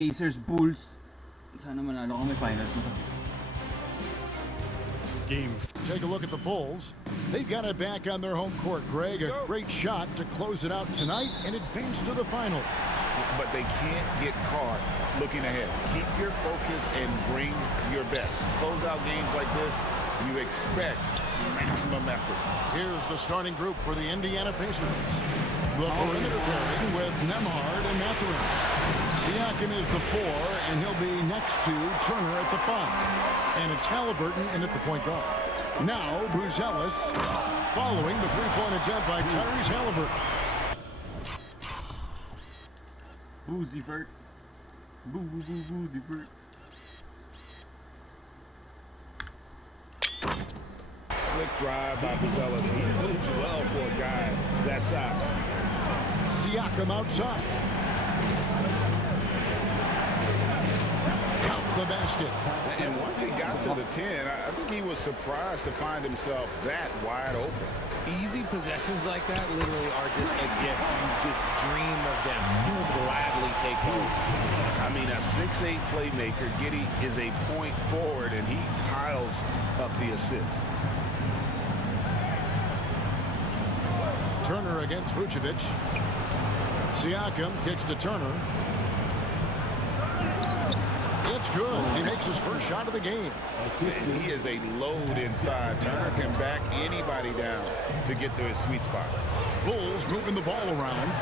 Pacers, Bulls. Sana manalo kami finals na to. Game. Take a look at the Bulls. They've got it back on their home court, Greg. A great shot to close it out tonight and advance to the finals. But they can't get caught looking ahead. Keep your focus and bring your best. Close out games like this, you expect maximum effort. Here's the starting group for the Indiana Pacers. The perimeter pairing with Nembhard and Mathurin. Siakam is the 4, and he'll be next to Turner at the 5. And it's Halliburton in at the point guard. Now, Bruzelis following the three-point attempt by Tyrese Halliburton. Boozy Vert. Boozy Vert. Slick drive by Bruzelis. He moves well for a guy that size. Siakam outside. Count the basket. And once he got to the 10, I think he was surprised to find himself that wide open. Easy possessions like that literally are just a gift. You just dream of them. You'll gladly take those. I mean, a 6'8 playmaker. Giddey is a point forward, and he piles up the assists. Turner against Vucevic. Siakam kicks to Turner. It's good. He makes his first shot of the game. And he is a load inside. Turner can back anybody down to get to his sweet spot. Bulls moving the ball around.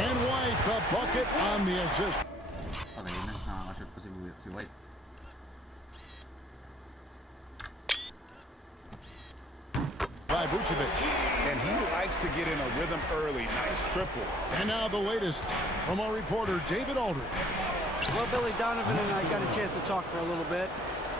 And White the bucket on the assist. Okay, yun na. Nakakashoot pa si White. By Vucevic. And he likes to get in a rhythm early. Nice triple. And now the latest from our reporter, David Aldridge. Well, Billy Donovan and I got a chance to talk for a little bit.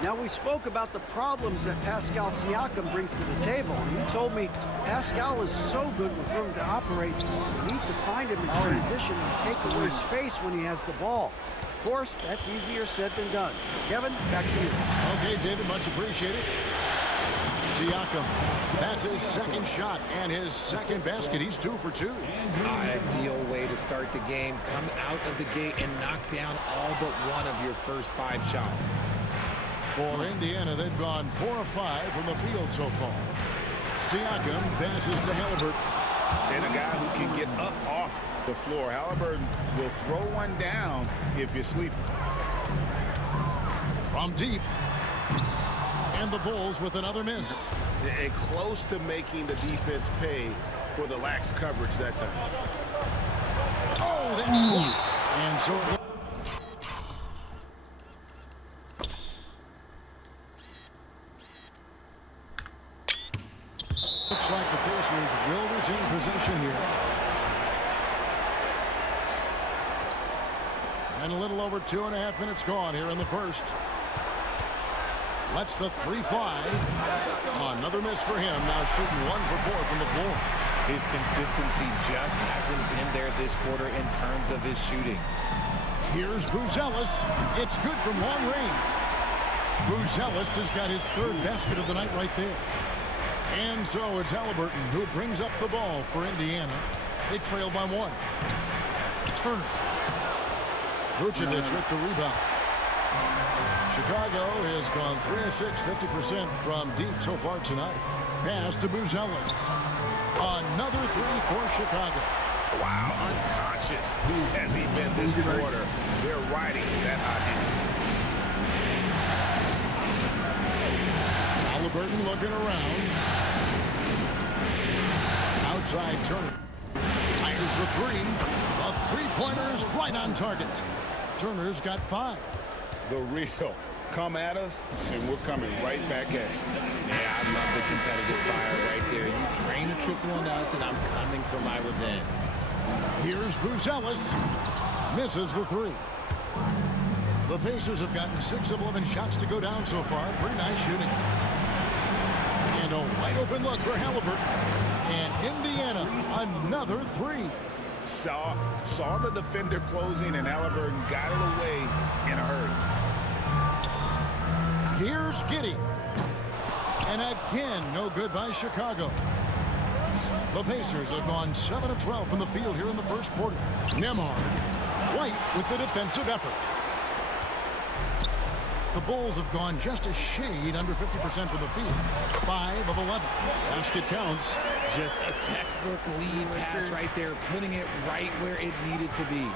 Now, we spoke about the problems that Pascal Siakam brings to the table. And you told me Pascal is so good with room to operate, you need to find him in transition and take away space when he has the ball. Of course, that's easier said than done. Kevin, back to you. Okay, David, much appreciated. Siakam, that's his second shot and his second basket. He's 2 for 2. Ideal way to start the game. Come out of the gate and knock down all but one of your first 5 shots. For Indiana, they've gone 4 of 5 from the field so far. Siakam passes to Halliburton. And a guy who can get up off the floor. Halliburton will throw one down if you're sleeping. From deep. And the Bulls with another miss. And close to making the defense pay for the lax coverage that time. Oh, that's blocked. And so looks like the Pacers will retain possession here. And a little over 2.5 minutes gone here in the first. Lets the 3 fly. Another miss for him. Now shooting 1 for 4 from the floor. His consistency just hasn't been there this quarter in terms of his shooting. Here's Bruzelis. It's good from long range. Bruzelis has got his 3rd basket of the night right there. And so it's Halliburton who brings up the ball for Indiana. They trail by 1. Turner. Vucevic with the rebound. Chicago has gone 3 of 6, 50% from deep so far tonight. Pass to Bruzelis. Another 3 for Chicago. Wow, unconscious has he been this quarter. They're riding that hot hand. Halliburton looking around. Outside Turner. Fires the 3. The three-pointer's right on target. Turner's got 5. The real. Come at us, and we're coming right back at you. Yeah, I love the competitive fire right there. You drain a triple on us, and I'm coming for my revenge. Here's Bruzelis. Misses the 3. The Pacers have gotten 6 of 11 shots to go down so far. Pretty nice shooting. And a wide open look for Halliburton. And Indiana, another 3. Saw the defender closing, and Halliburton got it away in a hurry. Here's Giddey. And again, no good by Chicago. The Pacers have gone 7 of 12 from the field here in the first quarter. Nembhard White with the defensive effort. The Bulls have gone just a shade under 50% from the field. 5 of 11. Basket counts. Just a textbook lead pass right there, putting it right where it needed to be.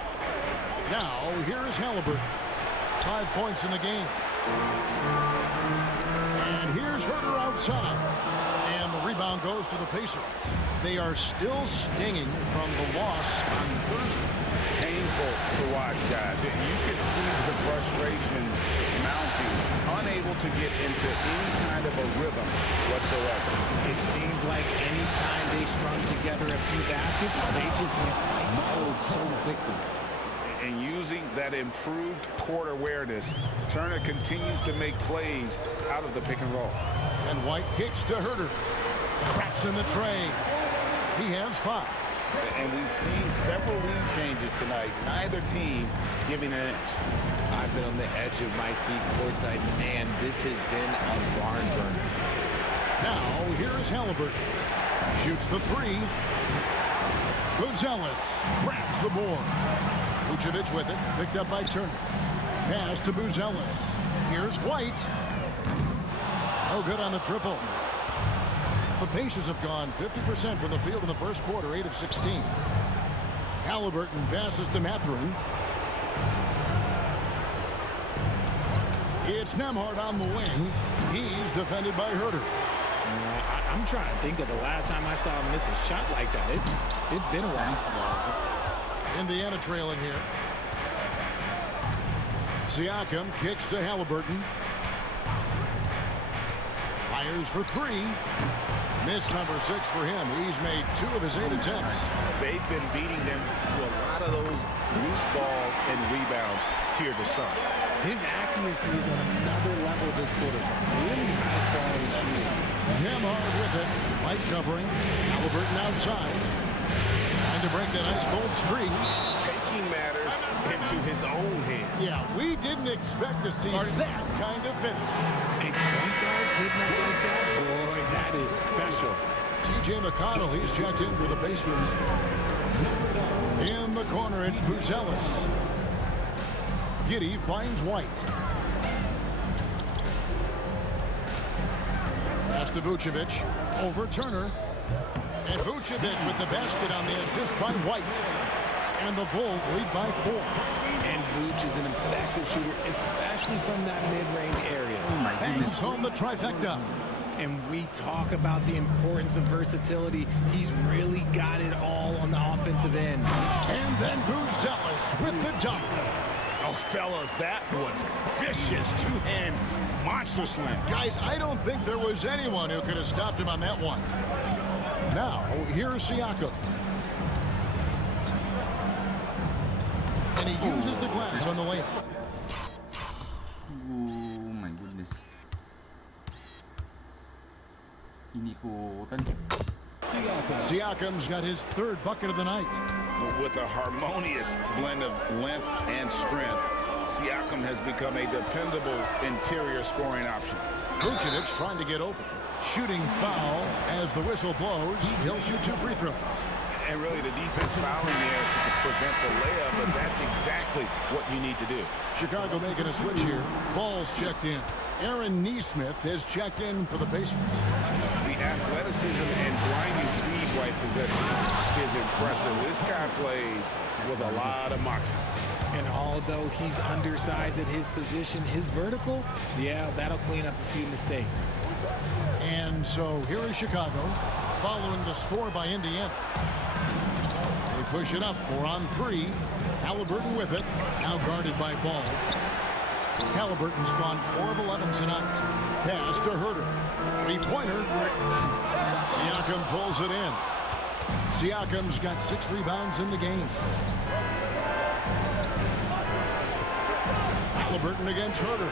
Now, here is Halliburton. 5 points in the game. And here's Herter outside. And the rebound goes to the Pacers. They are still stinging from the loss on Thursday. Painful to watch, guys. You could see the frustration mounting, unable to get into any kind of a rhythm whatsoever. It seemed like any time they strung together a few baskets, they just went ice cold so quickly. And using that improved court awareness, Turner continues to make plays out of the pick and roll. And White kicks to Herter. Traps in the tray. He has 5. And we've seen several lead changes tonight. Neither team giving an inch. I've been on the edge of my seat courtside. Man, this has been a barn burner. Now, here is Halliburton. Shoots the 3. Buzelis grabs the board. Vucevic with it. Picked up by Turner. Pass to Buzelis. Here's White. No good on the triple. The Pacers have gone 50% from the field in the first quarter, 8 of 16. Halliburton passes to Mathurin. It's Nembhard on the wing. He's defended by Herter. I'm trying to think of the last time I saw him miss a shot like that. It's been a while. Indiana trailing here. Siakam kicks to Halliburton. Fires for 3. Miss number 6 for him. He's made 2 of his 8 attempts. They've been beating them to a lot of those loose balls and rebounds here to start. His accuracy is on another level this quarter. Really high-quality shooting. Nembhard with it. Light covering. Halliburton outside. Trying to break that ice cold streak. Taking matters into his own hands. Yeah, we didn't expect to see that kind of finish. A point guard getting up like that? Boy, that is special. TJ McConnell, he's checked in for the Pacers. In the corner, it's Buzelis. Giddey finds White. Pass to Vucevic. Over Turner. And Vucevic with the basket on the assist by White. And the Bulls lead by 4. And Vooch is an effective shooter, especially from that mid-range area. Oh my Hangs goodness. home the trifecta. And we talk about the importance of versatility. He's really got it all on the offensive end. And then Buzelis with the dunk. Oh, fellas, that was vicious two-hand monster slam. Guys, I don't think there was anyone who could have stopped him on that one. Now, here's Siakam. And he uses the glass on the layup. Oh my goodness. Inikutan. Siakam's got his 3rd bucket of the night. With a harmonious blend of length and strength, Siakam has become a dependable interior scoring option. Vucevic trying to get open. Shooting foul as the whistle blows. He'll shoot 2 free throws. And really the defense fouling there to prevent the layup, but that's exactly what you need to do. Chicago making a switch here. Ball's checked in. Aaron Nesmith has checked in for the Pacers. The athleticism and blinding speed White possesses is impressive. This guy plays with a lot of moxie. And although he's undersized at his position, his vertical, yeah, that'll clean up a few mistakes. And so here is Chicago following the score by Indiana. They push it up 4 on 3. Halliburton with it. Now guarded by Ball. Halliburton's gone 4 of 11 tonight. Pass to Herter. 3-pointer. Siakam pulls it in. Siakam's got 6 rebounds in the game. Halliburton against Herter.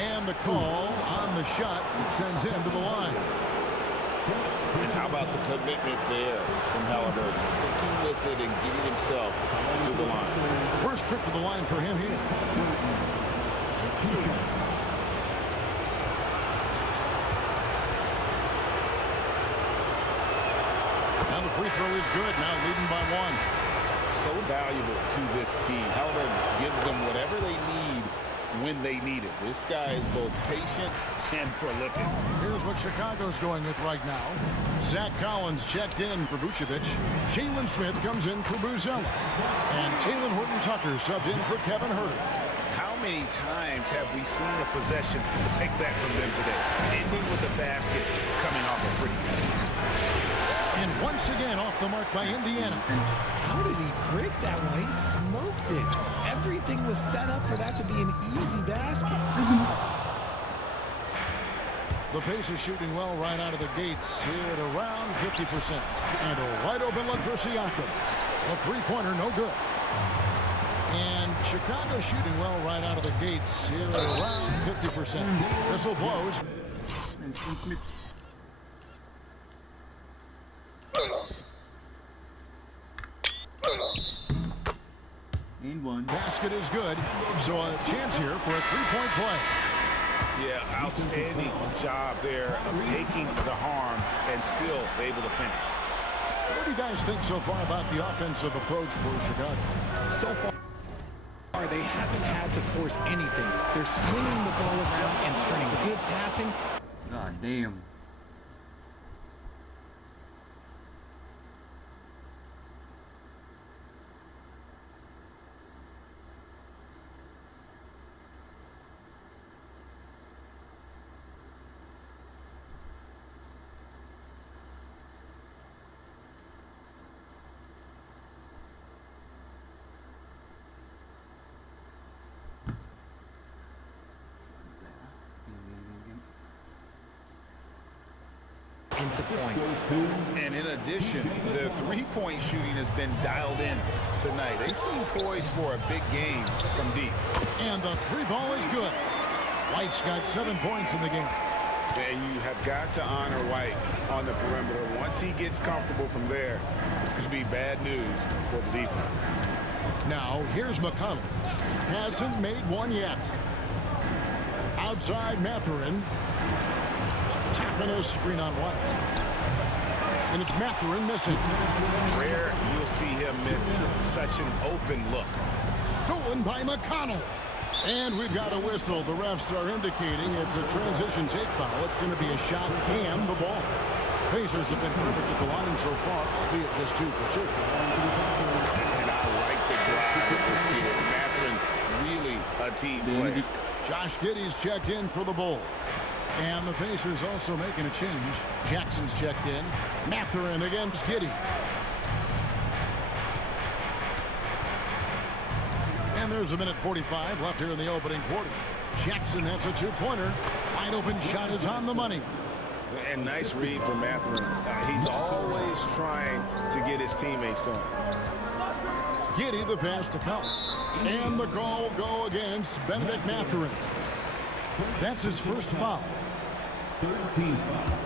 And the call on the shot that sends him to the line. And how about the commitment there from Halliburton, sticking with it and getting himself to the line. First trip to the line for him here. Down the free throw is good, now leading by 1. So valuable to this team. Halliburton gives them whatever they need when they need it. This guy is both patient and prolific. Here's what Chicago's going with right now. Zach Collins checked in for Vucevic. Jalen Smith comes in for Buzella. And Talen Horton-Tucker subbed in for Kevin Huerter. How many times have we seen a possession like that from them today? Ending with the basket coming off a pretty good. And once again off the mark by Indiana. How did he break that one? He smoked it. Everything was set up for that to be an easy basket. The Pacers shooting well right out of the gates here at around 50%. And a wide open look for Siakam. A three-pointer, no good. And Chicago shooting well right out of the gates here at around 50%. Whistle blows. And Smith. And one. Basket is good. So a chance here for a three-point play. Yeah, outstanding job there of taking the harm and still able to finish. What do you guys think so far about the offensive approach for Chicago? So far, they haven't had to force anything. They're swinging the ball around and turning good passing. God damn. Into points. And in addition, the three-point shooting has been dialed in tonight. They seem poised for a big game from deep. And the three ball is good. White's got 7 points in the game. And you have got to honor White on the perimeter. Once he gets comfortable from there, it's going to be bad news for the defense. Now, here's McConnell. Hasn't made one yet. Outside Mathurin. Tapping a screen on White. And it's Mathurin missing. Rare you'll see him miss such an open look. Stolen by McConnell. And we've got a whistle. The refs are indicating it's a transition take foul. It's going to be a shot and the ball. Pacers have been perfect at the line so far, albeit just 2 for 2. And I like the drive of this kid. Mathurin, really a team player. Josh Giddey's checked in for the Bulls. And the Pacers also making a change. Jackson's checked in. Mathurin against Giddey. And there's 1:45 left here in the opening quarter. Jackson, that's a two-pointer. Wide open shot is on the money. And nice read from Mathurin. He's always trying to get his teammates going. Giddey the pass to Collins. And the call will go against Benedict Mathurin. That's his first foul. 13 foul.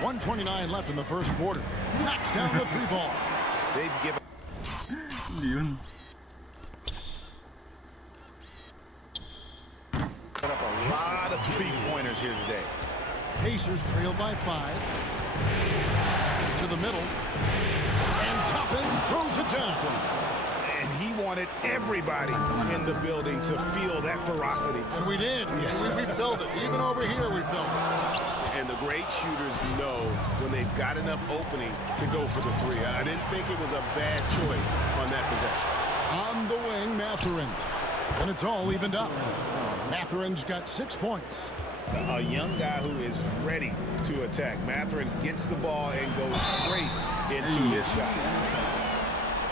1:29 left in the first quarter. Knocks down the three ball. They've given. Yun. Put up a lot of three-pointers here today. Pacers trail by 5. To the middle. And Toppin throws it down. And he wanted everybody in the building to feel that ferocity. And we did. Yeah. We felt it. Even over here, we felt it. And the great shooters know when they've got enough opening to go for the three. I didn't think it was a bad choice on that possession. On the wing, Mathurin. And it's all evened up. Mathurin's got 6 points. A young guy who is ready to attack. Mathurin gets the ball and goes straight into his shot.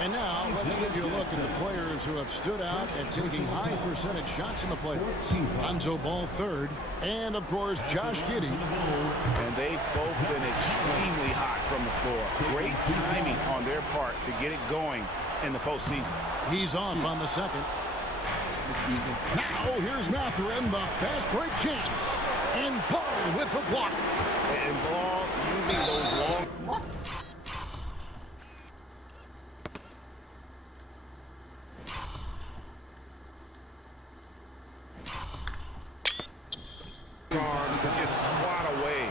And now, let's give you a look at the players who have stood out at taking high percentage shots in the playoffs. Lonzo Ball third, and of course, Josh Giddey. And they've both been extremely hot from the floor. Great timing on their part to get it going in the postseason. He's off on the second. Now, here's Mathurin, the fast break chance. And Ball with the block. And Ball using those long... What? Arms to just swat away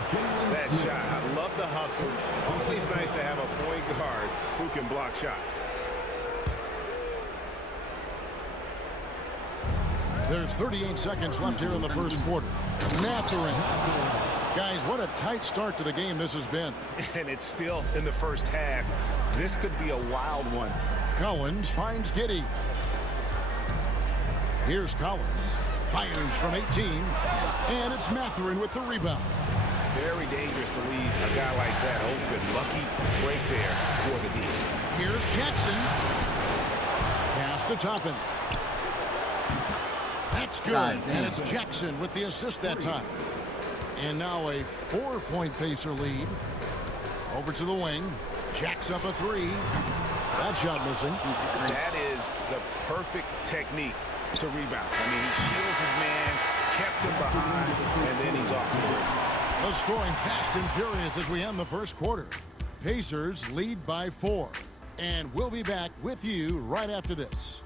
that shot. I love the hustle. Always nice to have a point guard who can block shots. There's 38 seconds left here in the first quarter. Mathurin. Guys, what a tight start to the game this has been. And it's still in the first half. This could be a wild one. Collins finds Giddey. Here's Collins. Fires from 18. And it's Mathurin with the rebound. Very dangerous to leave a guy like that open. Lucky break there for the D. Here's Jackson. Pass to Toppin. That's good. And it's Jackson with the assist that time. And now a 4-point Pacer lead. Over to the wing. Jacks up a three. That shot missing. That is the perfect technique to rebound. I mean, he shields his man, kept him behind, and then he's off to the races. The scoring fast and furious as we end the first quarter. Pacers lead by 4. And we'll be back with you right after this.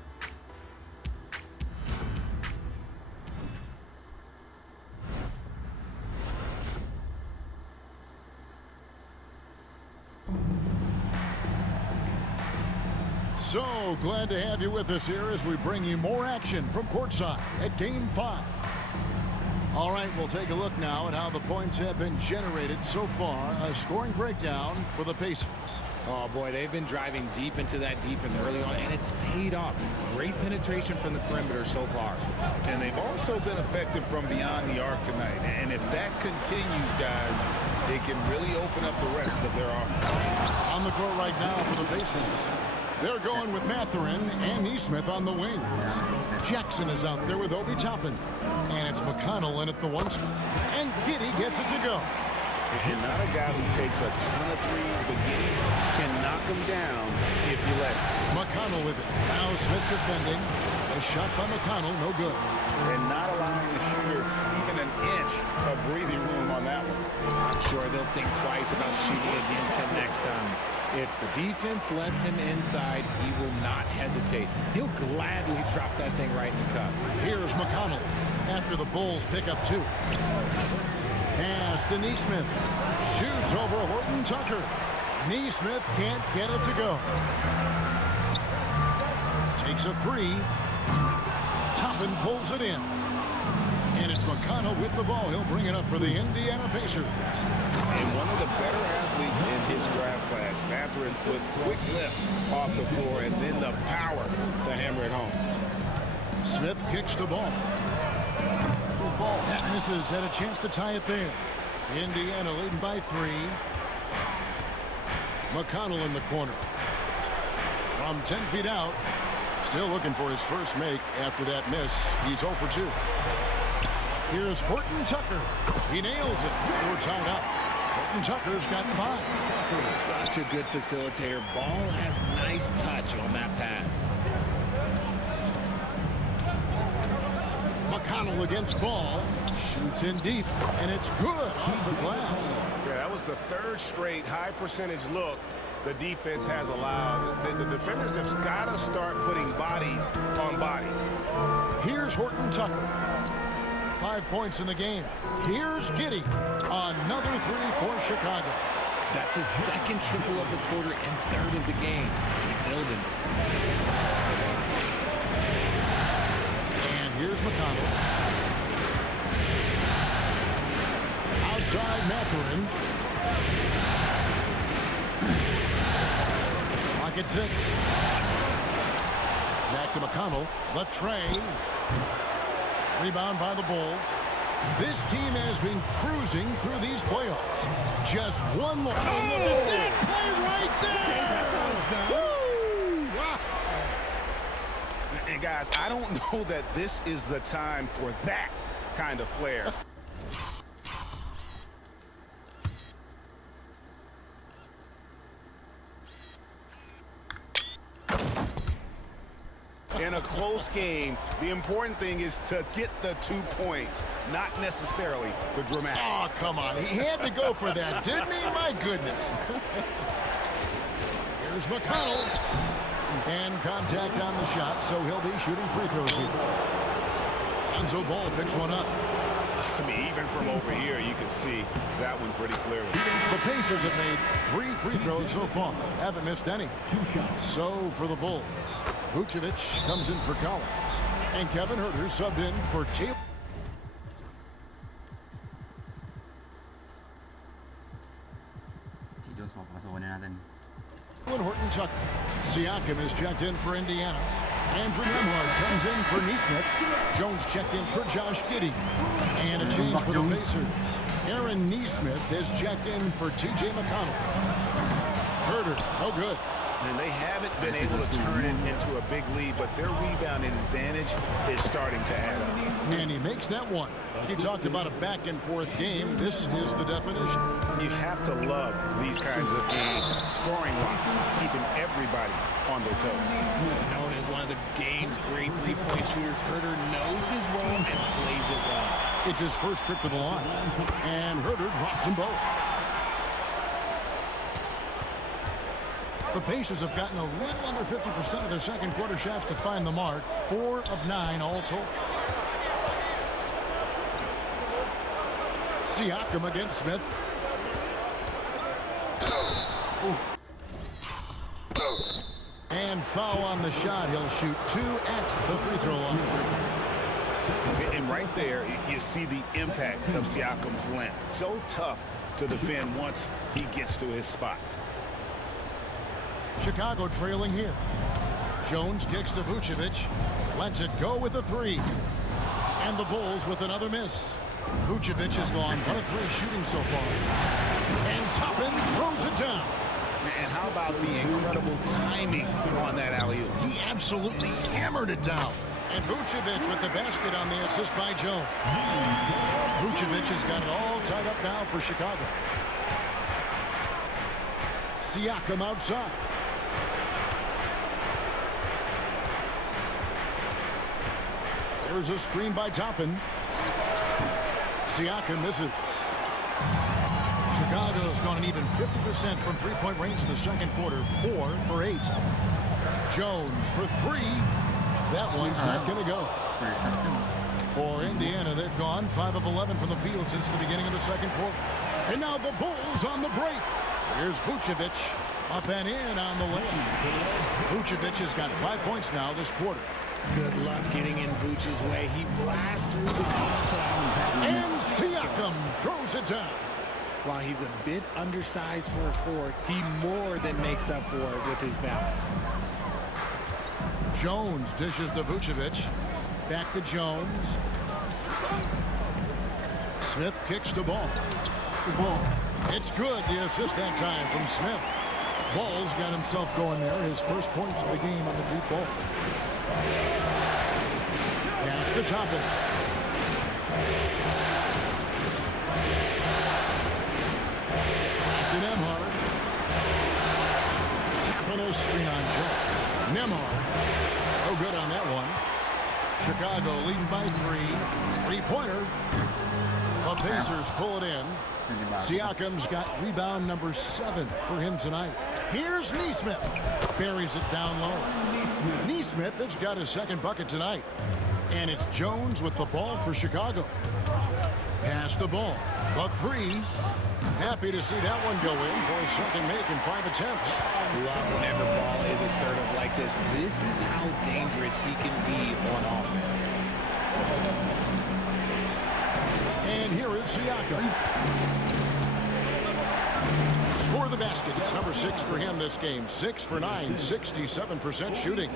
So glad to have you with us here as we bring you more action from courtside at Game 5. All right, we'll take a look now at how the points have been generated so far. A scoring breakdown for the Pacers. Oh, boy, they've been driving deep into that defense early on, and it's paid off. Great penetration from the perimeter so far. And they've also been effective from beyond the arc tonight. And if that continues, guys, it can really open up the rest of their offense. On the court right now for the Pacers. They're going with Mathurin and Neesmith on the wings. Jackson is out there with Obi Toppin. And it's McConnell in at the 1 spot. And Giddey gets it to go. And not a guy who takes a ton of threes, but Giddey can knock them down if you let him. McConnell with it. Now Smith defending. A shot by McConnell, no good. And not allowing the shooter even an inch of breathing room on that one. I'm sure they'll think twice about shooting against him next time. If the defense lets him inside, he will not hesitate. He'll gladly drop that thing right in the cup. Here's McConnell after the Bulls pick up 2. Pass to Neesmith. Shoots over Horton Tucker. Neesmith can't get it to go. Takes a 3. Toppin pulls it in. And it's McConnell with the ball. He'll bring it up for the Indiana Pacers. And one of the better athletes in his draft class, Mathurin, with quick lift off the floor and then the power to hammer it home. Smith kicks the ball. That misses. Had a chance to tie it there. Indiana leading by 3. McConnell in the corner. From 10 feet out. Still looking for his first make after that miss. He's 0 for 2. Here's Horton Tucker. He nails it. We're tied up. Horton Tucker's got 5. Such a good facilitator. Ball has nice touch on that pass. McConnell against Ball. Shoots in deep. And it's good off the glass. Yeah, that was the 3rd straight high percentage look the defense has allowed. The defenders have got to start putting bodies on bodies. Here's Horton Tucker. 5 points in the game. Here's Giddey. Another 3 for Chicago. That's his 2nd triple of the quarter and 3rd of the game. Keep building. And here's McConnell. Outside Mathurin. Clock at 6. Back to McConnell. The tray. Rebound by the Bulls. This team has been cruising through these playoffs. Just one more. Oh, look at that play right there! That's how it's done. Woo! Wow. And guys, I don't know that this is the time for that kind of flair. In a close game, the important thing is to get the 2 points, not necessarily the dramatics. Oh, come on. He had to go for that, didn't he? My goodness. Here's McConnell. And contact on the shot, so he'll be shooting free throws here. Lonzo Ball picks one up. I mean, even from over here, you can see that one pretty clearly. The Pacers have made 3 free throws so far. Haven't missed any. 2 shots. So for the Bulls, Vucevic comes in for Collins. And Kevin Huerter subbed in for Taylor. Si Jones, papapasukin na natin. Horton Tucker. Siakam is checked in for Indiana. Andrew Nembhard comes in for Neesmith. Jones checked in for Josh Giddey. And a change for the Pacers. Aaron Neesmith is checked in for T.J. McConnell. Huerter, no good. And they haven't been able to turn it into a big lead, but their rebounding advantage is starting to add up. And he makes that one. He talked about a back-and-forth game. This is the definition. You have to love these kinds of games, scoring-wise, keeping everybody on their toes. Known as one of the game's great three-point shooters, Huerter knows his role and plays it well. It's his first trip to the line. And Huerter drops them both. The Pacers have gotten a little under 50% of their second quarter shots to find the mark. 4 of 9 all told. Siakam against Smith. And foul on the shot. He'll shoot 2 at the free throw line. And right there, you see the impact of Siakam's length. So tough to defend once he gets to his spots. Chicago trailing here. Jones kicks to Vucevic. Lets it go with a 3. And the Bulls with another miss. Vucevic has gone 1 of 3 shooting so far. And Toppin throws it down. And how about the incredible timing on that alley-oop? He absolutely hammered it down. And Vucevic with the basket on the assist by Jones. Vucevic has got it all tied up now for Chicago. Siakam outside. There's a screen by Toppin. Siakam misses. Chicago's gone an even 50% from three-point range in the second quarter. 4 for 8. Jones for 3. That one's not going to go. For Indiana, they've gone 5 of 11 from the field since the beginning of the second quarter. And now the Bulls on the break. Here's Vucevic. Up and in on the layup. Vucevic has got 5 points now this quarter. Good luck getting in Vucevic's way. He blasts through the contact. And Siakam throws it down. While he's a bit undersized for a forward, he more than makes up for it with his bounce. Jones dishes to Vucevic. Back to Jones. Smith kicks the ball. It's good. The assist that time from Smith. Ball's got himself going there. His first points of the game on the deep ball. Pass to Toppin. To Nembhard. Tapping a screen on Jones. Nembhard. Oh, good on that one. Chicago leading by 3. 3-pointer. The Pacers pull it in. Siakam's got rebound number 7 for him tonight. Here's Neesmith. Buries it down low. Neesmith has got his second bucket tonight. And it's Jones with the ball for Chicago. Pass the ball. The 3. Happy to see that one go in for his second make in 5 attempts. Love whenever ball is assertive like this. This is how dangerous he can be on offense. And here is Siakam. Score the basket. It's number 6 for him this game. 6 for 9, 67% shooting.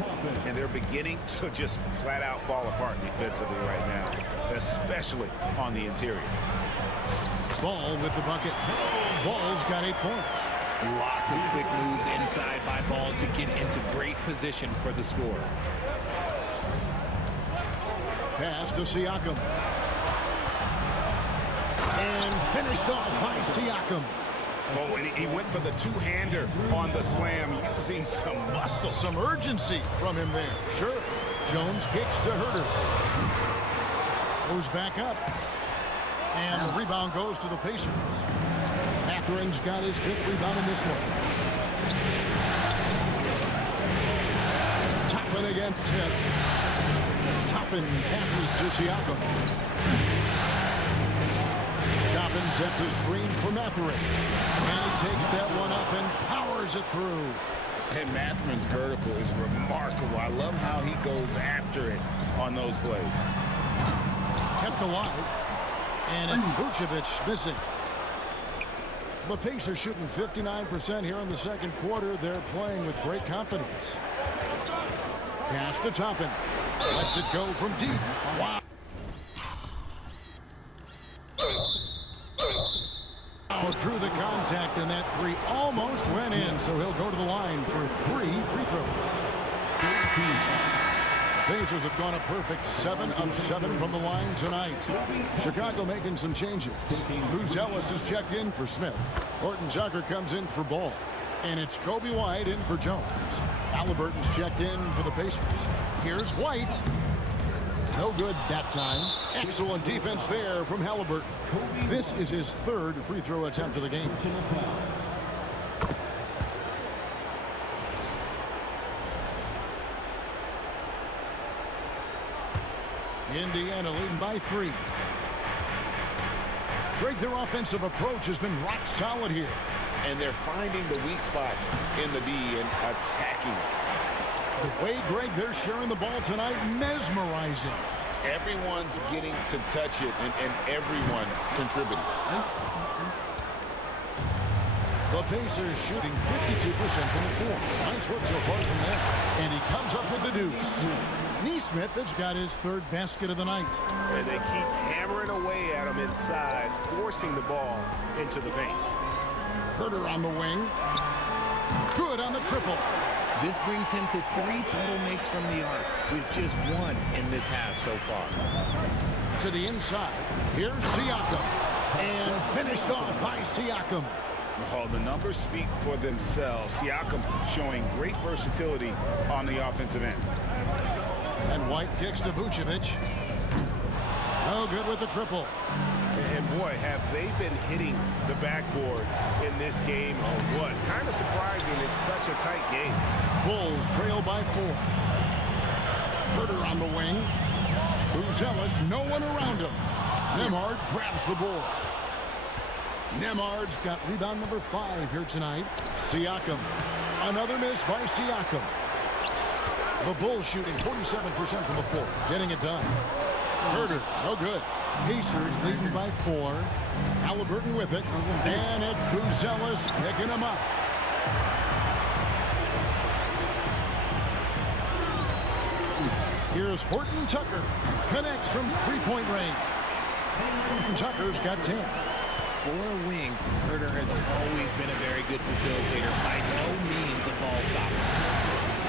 And they're beginning to just flat out fall apart defensively right now, especially on the interior. Ball with the bucket. Ball's got 8 points. Lots of quick moves inside by Ball to get into great position for the score. Pass to Siakam. And finished off by Siakam. Oh, and he went for the two-hander on the slam, using some muscle. Some urgency from him there. Sure. Jones kicks to Huerter. Goes back up. And the rebound goes to the Pacers. Matherin's got his 5th rebound in this one. Toppin against Smith. Toppin passes to Siakam. Dobbins sets a screen for Matherin. And he takes that one up and powers it through. And Matherin's vertical is remarkable. I love how he goes after it on those plays. Kept alive. And it's Vucevic missing. The Pacers shooting 59% here in the second quarter. They're playing with great confidence. Pass to Toppin. Lets it go from deep. Wow. Through the contact, and that three almost went in, so he'll go to the line for 3 free throws. The Pacers have gone a perfect 7 of 7 from the line tonight. Chicago making some changes. Buzelis is checked in for Smith. Horton Tucker comes in for Ball. And it's Kobe White in for Jones. Halliburton's checked in for the Pacers. Here's White. No good that time. Excellent defense there from Halliburton. This is his 3rd free throw attempt of the game. Indiana leading by 3. Greg, their offensive approach has been rock solid here. And they're finding the weak spots in the D and attacking it. The way, Greg, they're sharing the ball tonight, mesmerizing. Everyone's getting to touch it, and everyone's contributing. The Pacers shooting 52% from the floor. Nice work so far from them. And he comes up with the deuce. Nesmith has got his 3rd basket of the night. And they keep hammering away at him inside, forcing the ball into the paint. Herter on the wing. Good on the triple. This brings him to 3 total makes from the arc, with just 1 in this half so far. To the inside. Here's Siakam. And finished off by Siakam. Oh, the numbers speak for themselves. Siakam showing great versatility on the offensive end. And White kicks to Vucevic. No good with the triple. And boy, have they been hitting the backboard in this game or what? Kind of surprising it's such a tight game. Bulls trail by 4. Herter on the wing. Buzelis, no one around him. Nembhard grabs the board. Nembhard's got rebound number 5 here tonight. Siakam. Another miss by Siakam. The Bulls shooting 47% from the floor. Getting it done. Herter, no good. Pacers leading by 4. Halliburton with it. And it's Buzelis picking him up. Here's Horton Tucker. Connects from 3-point range. Horton Tucker's got 10. For a wing, Herter has always been a very good facilitator. By no means a ball stopper.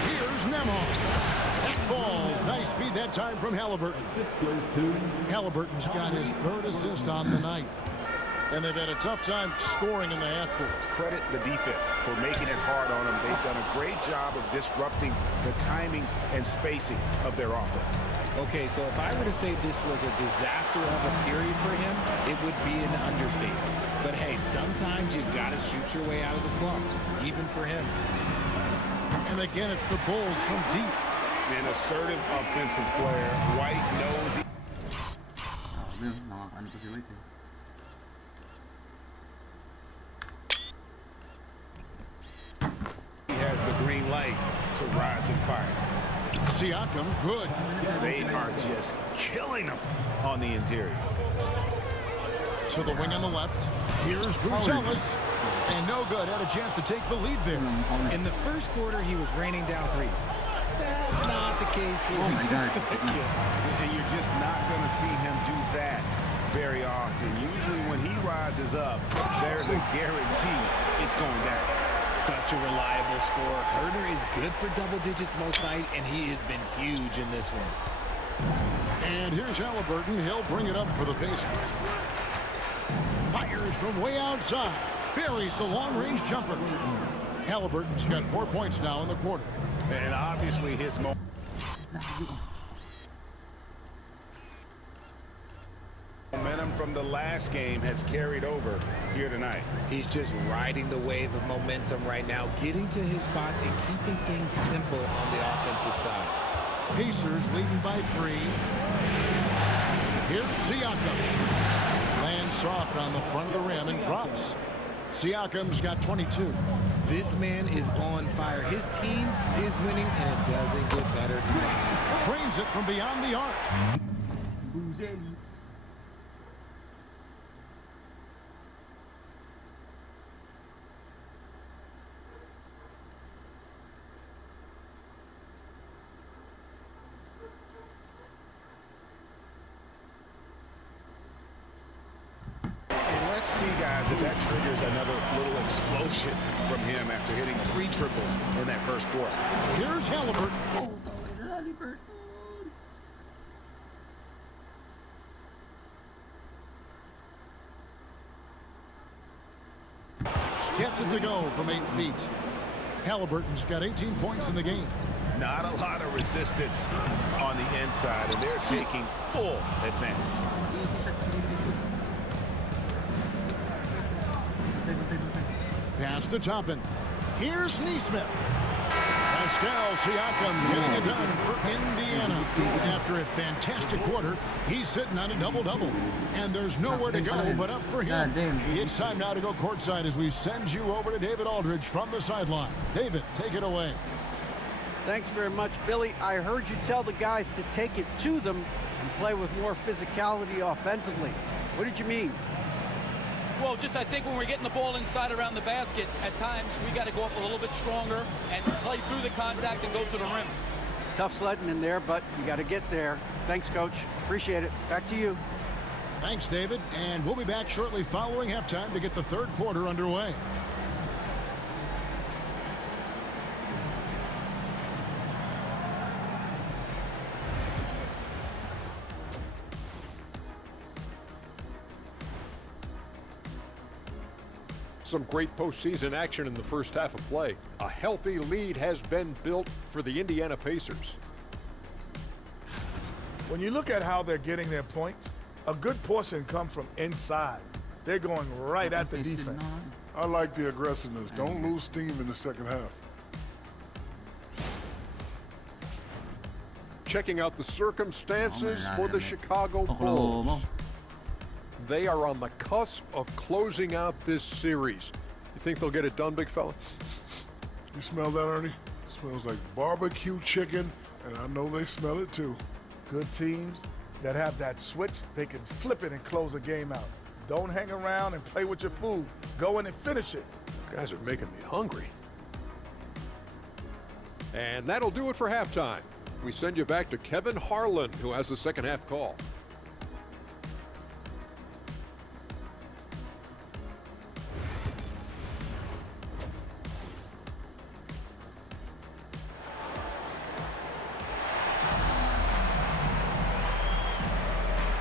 Here's Nembhard. That falls. Nice feed that time from Halliburton. Halliburton's got his 3rd assist on the night. And they've had a tough time scoring in the half court. Credit the defense for making it hard on them. They've done a great job of disrupting the timing and spacing of their offense. Okay, so if I were to say this was a disaster of a period for him, it would be an understatement. But hey, sometimes you've got to shoot your way out of the slump, even for him. And again, it's the Bulls from deep. An assertive offensive player. White knows he... Nakakaano pa si White eh. He has the green light to rise and fire. Siakam, good. They are just killing them on the interior. To the wing on the left. Here's Buzelis. And no good. Had a chance to take the lead there. In the first quarter, he was raining down threes. That's not the case here. Oh my God. And you're just not going to see him do that very often. Usually when he rises up, there's a guarantee it's going down. Such a reliable scorer. Herter is good for double digits most night, and he has been huge in this one. And here's Halliburton. He'll bring it up for the Pacers. Fires from way outside. Buries the long-range jumper. Halliburton's got 4 points now in the quarter. And obviously his momentum from the last game has carried over here tonight. He's just riding the wave of momentum right now, getting to his spots and keeping things simple on the offensive side. Pacers leading by 3. Here's Siakam. Lands soft on the front of the rim and drops. Siakam's got 22. This man is on fire. His team is winning, and it doesn't get better than that. Trains it from beyond the arc. Buzelis. Let's see, guys, if that triggers another little explosion from him after hitting 3 triples in that first quarter. Here's Halliburton. Oh, Halliburton. Gets it to go from 8 feet. Halliburton's got 18 points in the game. Not a lot of resistance on the inside, and they're taking full advantage. Easy shots, easy shoot. Pass to Toppin. Here's Neesmith. Pascal Siakam getting it done for Indiana. After a fantastic quarter, he's sitting on a double-double. And there's nowhere to go but up for him. It's time now to go courtside as we send you over to David Aldridge from the sideline. David, take it away. Thanks very much, Billy. I heard you tell the guys to take it to them and play with more physicality offensively. What did you mean? Well, just I think when we're getting the ball inside around the basket, at times we got to go up a little bit stronger and play through the contact and go to the rim. Tough sledding in there, but you got to get there. Thanks, Coach. Appreciate it. Back to you. Thanks, David. And we'll be back shortly following halftime to get the third quarter underway. Some great postseason action in the first half of play. A healthy lead has been built for the Indiana Pacers. When you look at how they're getting their points, a good portion comes from inside. They're going right at the defense. I like the aggressiveness. Don't lose steam in the second half. Checking out the circumstances for the Chicago Bulls. They are on the cusp of closing out this series. You think they'll get it done, big fella? You smell that, Ernie? It smells like barbecue chicken, and I know they smell it too. Good teams that have that switch, they can flip it and close a game out. Don't hang around and play with your food. Go in and finish it. You guys are making me hungry. And that'll do it for halftime. We send you back to Kevin Harlan, who has the second half call.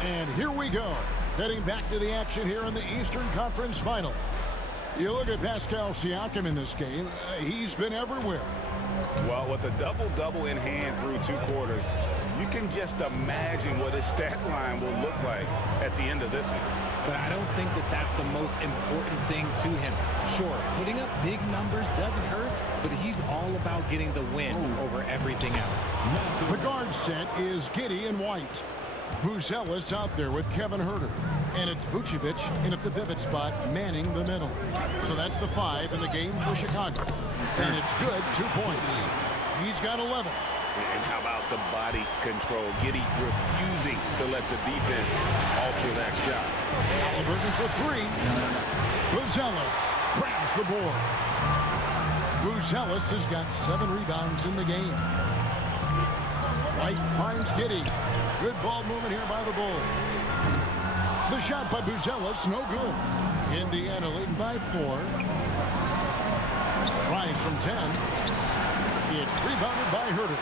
And here we go, heading back to the action here in the Eastern Conference Final. You look at Pascal Siakam in this game, he's been everywhere. Well, with a double-double in hand through 2 quarters, you can just imagine what his stat line will look like at the end of this one. But I don't think that that's the most important thing to him. Sure, putting up big numbers doesn't hurt, but he's all about getting the win over everything else. The guard set is Giddey and White. Buzelis out there with Kevin Huerter. And it's Vucevic in at the pivot spot, manning the middle. So that's the 5 in the game for Chicago. And it's good, 2 points. He's got 11. And how about the body control? Giddey refusing to let the defense alter that shot. Halliburton for 3. Buzelis grabs the board. Buzelis has got 7 rebounds in the game. White finds Giddey. Good ball movement here by the Bulls. The shot by Buzelis, no good. Indiana leading by 4. Tries from 10. It's rebounded by Huerter.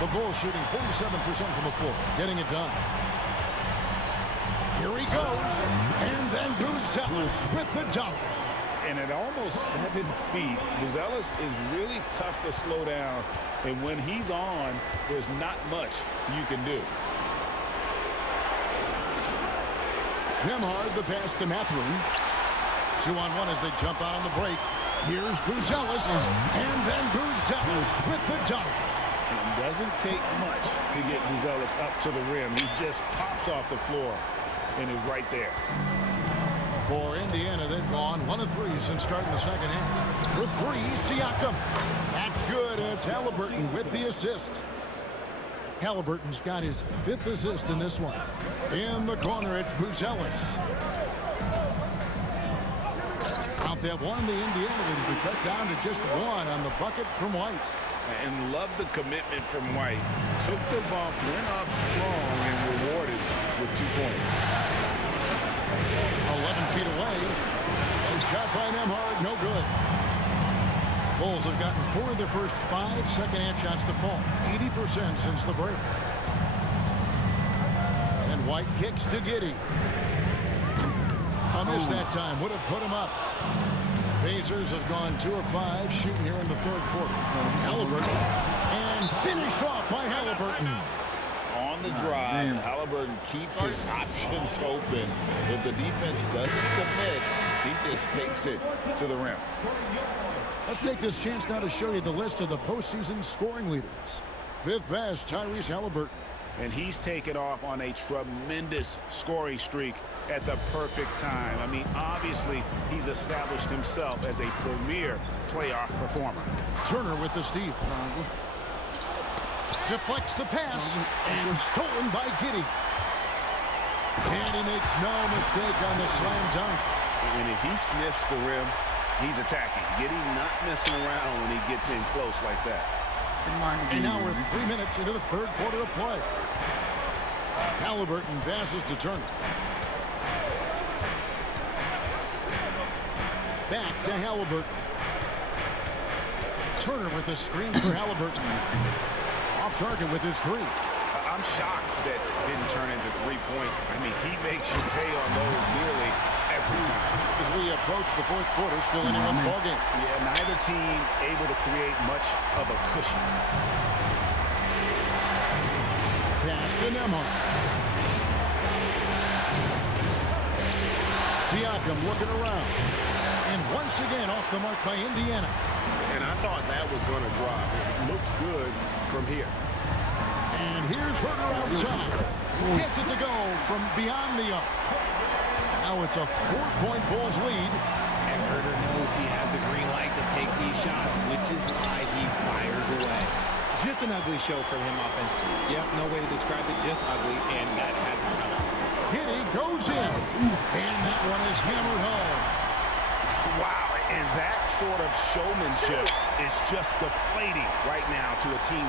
The Bulls shooting 47% from the floor, getting it done. Here he goes, and then Buzelis with the dunk. And at almost 7 feet, Buzelis is really tough to slow down. And when he's on, there's not much you can do. Nembhard, the pass to Mathurin. 2-on-1 as they jump out on the break. Here's Buzelis, and then Buzelis with the dunk. And it doesn't take much to get Buzelis up to the rim. He just pops off the floor. and is right there. For Indiana, they've gone 1 of 3 since starting the second half. For 3, Siakam. That's good, and it's Halliburton with the assist. Halliburton's got his 5th assist in this one. In the corner, it's Buzelis. Out that one, the Indiana leaders be cut down to just 1 on the bucket from White. And love the commitment from White. Took the bump, went up strong, and rewarded with 2 points. 11 feet away. A shot by Nembhard, no good. Bulls have gotten 4 of their first 5 second-half shots to fall. 80% since the break. And White kicks to Giddey. A miss that time. Would have put him up. Pacers have gone 2 of 5 shooting here in the 3rd quarter. Halliburton. And finished off by Halliburton. On the drive, Halliburton keeps his options open. If the defense doesn't commit, he just takes it to the rim. Let's take this chance now to show you the list of the postseason scoring leaders. 5th best, Tyrese Halliburton. And he's taken off on a tremendous scoring streak at the perfect time. I mean, obviously, he's established himself as a premier playoff performer. Turner with the steal. Deflects the pass and stolen by Giddey. And he makes no mistake on the slam dunk. And if he sniffs the rim, he's attacking. Giddey not messing around when he gets in close like that. And now we're 3 minutes into the 3rd quarter of play. Halliburton passes to Turner. Back to Halliburton. Turner with a screen for Halliburton. Off target with his 3. I'm shocked that didn't turn into 3 points. I mean, he makes you pay on those nearly every time. As we approach the 4th quarter, still anyone's ballgame. Yeah, neither team able to create much of a cushion. Pass to Nembhard. Siakam looking around. And once again off the mark by Indiana. And I thought that was going to drop. It looked good from here. And here's Herter outside. Gets it to go from beyond the arc. Now it's a 4-point Bulls lead. And Herter knows he has the green light to take these shots, which is why he fires away. Just an ugly show from him offensively. Yep, no way to describe it, just ugly, and that hasn't helped. Giddey goes in. And that one is hammered home. Wow, and that sort of showmanship is just deflating right now to a team.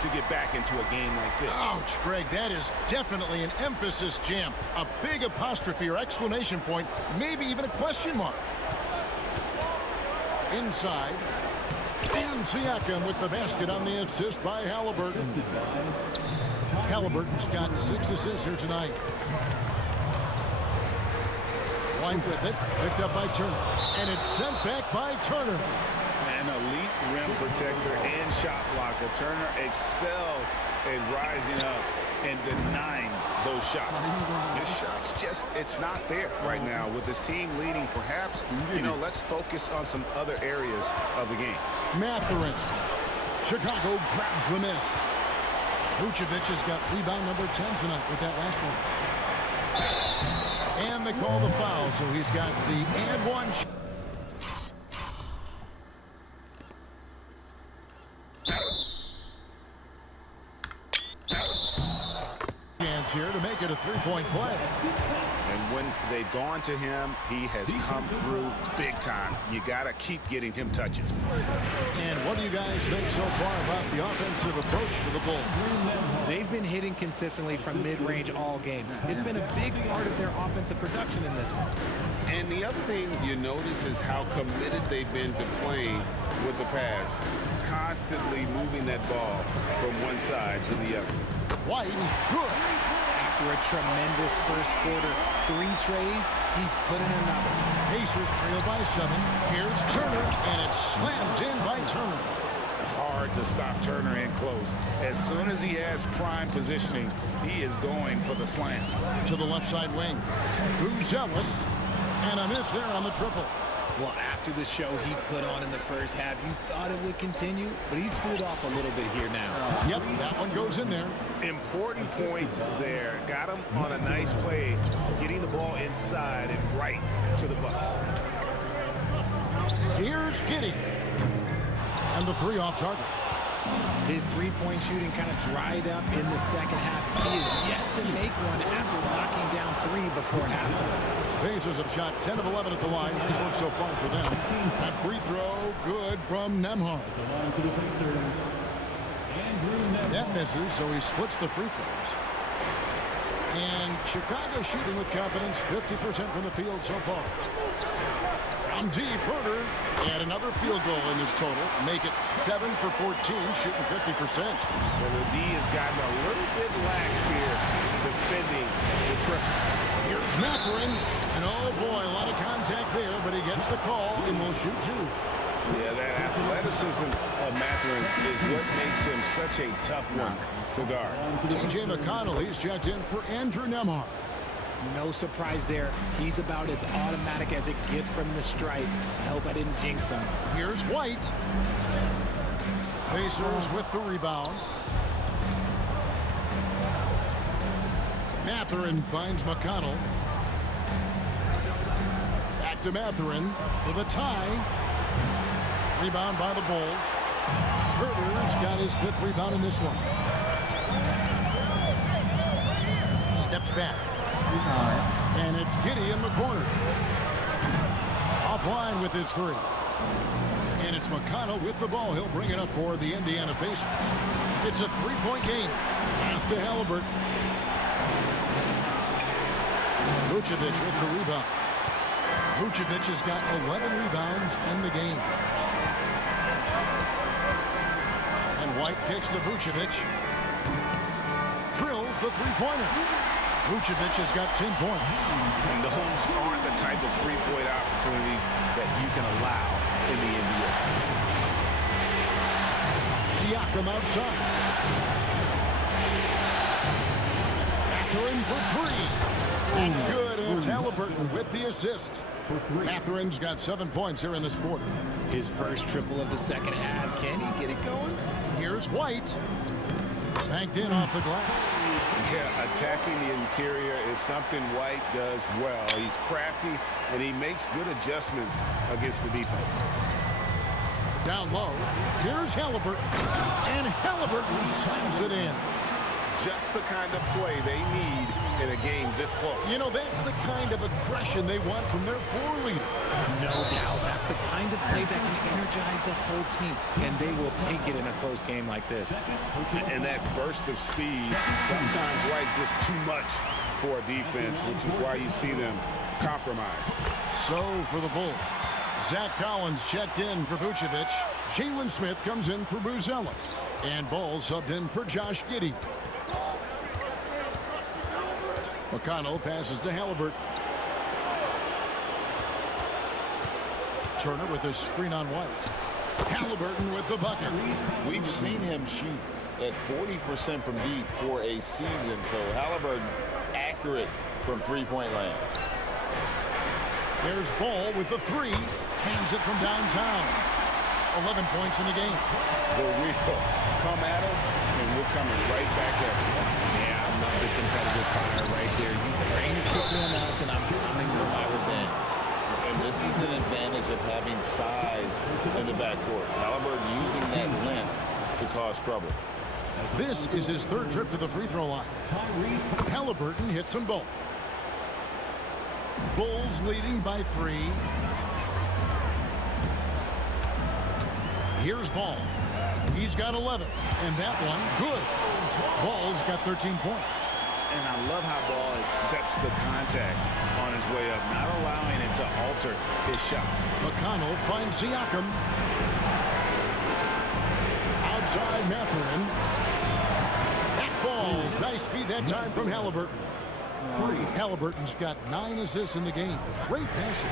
To get back into a game like this. Ouch, Greg, that is definitely an emphasis jam. A big apostrophe or exclamation point, maybe even a question mark. Inside. And Siakam with the basket on the assist by Halliburton. Halliburton's got 6 assists here tonight. White with it, picked up by Turner. And it's sent back by Turner. An elite rim protector and shot blocker. Turner excels at rising up and denying those shots. His shots just, it's not there right now. With his team leading, perhaps, you know, let's focus on some other areas of the game. Mathurin. Chicago grabs the miss. Vucevic has got rebound number 10 tonight with that last one. And they call the foul, so he's got the and one. Here to make it a 3-point play. And when they've gone to him, he has come through big time. You got to keep getting him touches. And what do you guys think so far about the offensive approach for the Bulls? They've been hitting consistently from mid-range all game. It's been a big part of their offensive production in this one. And the other thing you notice is how committed they've been to playing with the pass, constantly moving that ball from one side to the other. White, good. After a tremendous first quarter, 3 trays, he's put in another. Pacers trail by 7. Here's Turner, and it's slammed in by Turner. Hard to stop Turner in close. As soon as he has prime positioning, he is going for the slam. To the left side wing. Buzelis. And a miss there on the triple. Well, after the show he put on in the first half, you thought it would continue, but he's cooled off a little bit here now. Yep, that one goes in there. Important points there. Got him on a nice play, getting the ball inside and right to the bucket. Here's Giddey. And the three off target. His three-point shooting kind of dried up in the second half. He is yet to make one after knocking down three before halftime. Pacers have shot 10 of 11 at the line. Nice work so far for them. That free throw, good from Nembhard. That misses, so he splits the free throws. And Chicago shooting with confidence, 50% from the field so far. From deep, Herder, and another field goal in his total. Make it 7 for 14, shooting 50%. Well, the D has gotten a little bit lax here, defending the triple. Here's Mathurin, and oh boy, a lot of contact there, but he gets the call and will shoot two. Yeah, that athleticism of Mathurin is what makes him such a tough one to guard. T.J. McConnell, he's checked in for Andrew Nembhard. No surprise there. He's about as automatic as it gets from the stripe. I hope I didn't jinx him. Here's White. Pacers with the rebound. Mathurin finds McConnell. Back to Mathurin for the tie. Rebound by the Bulls. Herder's got his fifth rebound in this one. Steps back. And it's Giddey in the corner. Offline with his three. And it's McConnell with the ball. He'll bring it up for the Indiana Pacers. It's a three-point game. Pass to Halliburton. Vucevic with the rebound. Vucevic has got 11 rebounds in the game. And White kicks to Vucevic. Drills the three-pointer. Vucevic has got 10 points. And those aren't the type of three-point opportunities that you can allow in the NBA. Siakam outside. Mathurin for three. That's good, and it's Halliburton with the assist. Mathurin's got 7 points here in this quarter. His first triple of the second half. Can he get it going? Here's White. Banked in off the glass. Yeah, attacking the interior is something White does well. He's crafty, and he makes good adjustments against the defense. Down low, here's Halliburton. And Halliburton slams it in. Just the kind of play they need in a game this close. You know, that's the kind of aggression they want from their floor leader. No doubt. That's the kind of play that can energize the whole team, and they will take it in a close game like this. And that burst of speed, sometimes White just too much for a defense, which is why you see them compromise. So for the Bulls, Zach Collins checked in for Vucevic. Jalen Smith comes in for Buzelis. And Bulls subbed in for Josh Giddey. McConnell passes to Halliburton. Turner with a screen on White. Halliburton with the bucket. We've seen him shoot at 40% from deep for a season, so Halliburton accurate from three-point land. There's Ball with the three. Hands it from downtown. 11 points in the game. The wheel. Come at us, and we're coming right back at you. Yeah, I love the competitive fire right there. You drain quickly on us, and I'm coming for my revenge. And this is an advantage of having size in the backcourt. Halliburton using that length to cause trouble. This is his third trip to the free throw line. Halliburton hits them both. Bulls leading by 3. Here's Ball. He's got 11. And that one, good. Ball's got 13 points. And I love how Ball accepts the contact on his way up, not allowing it to alter his shot. McConnell finds Siakam. Outside Mathurin. That falls. Nice feed that time from Halliburton. Halliburton's got 9 assists in the game. Great passing.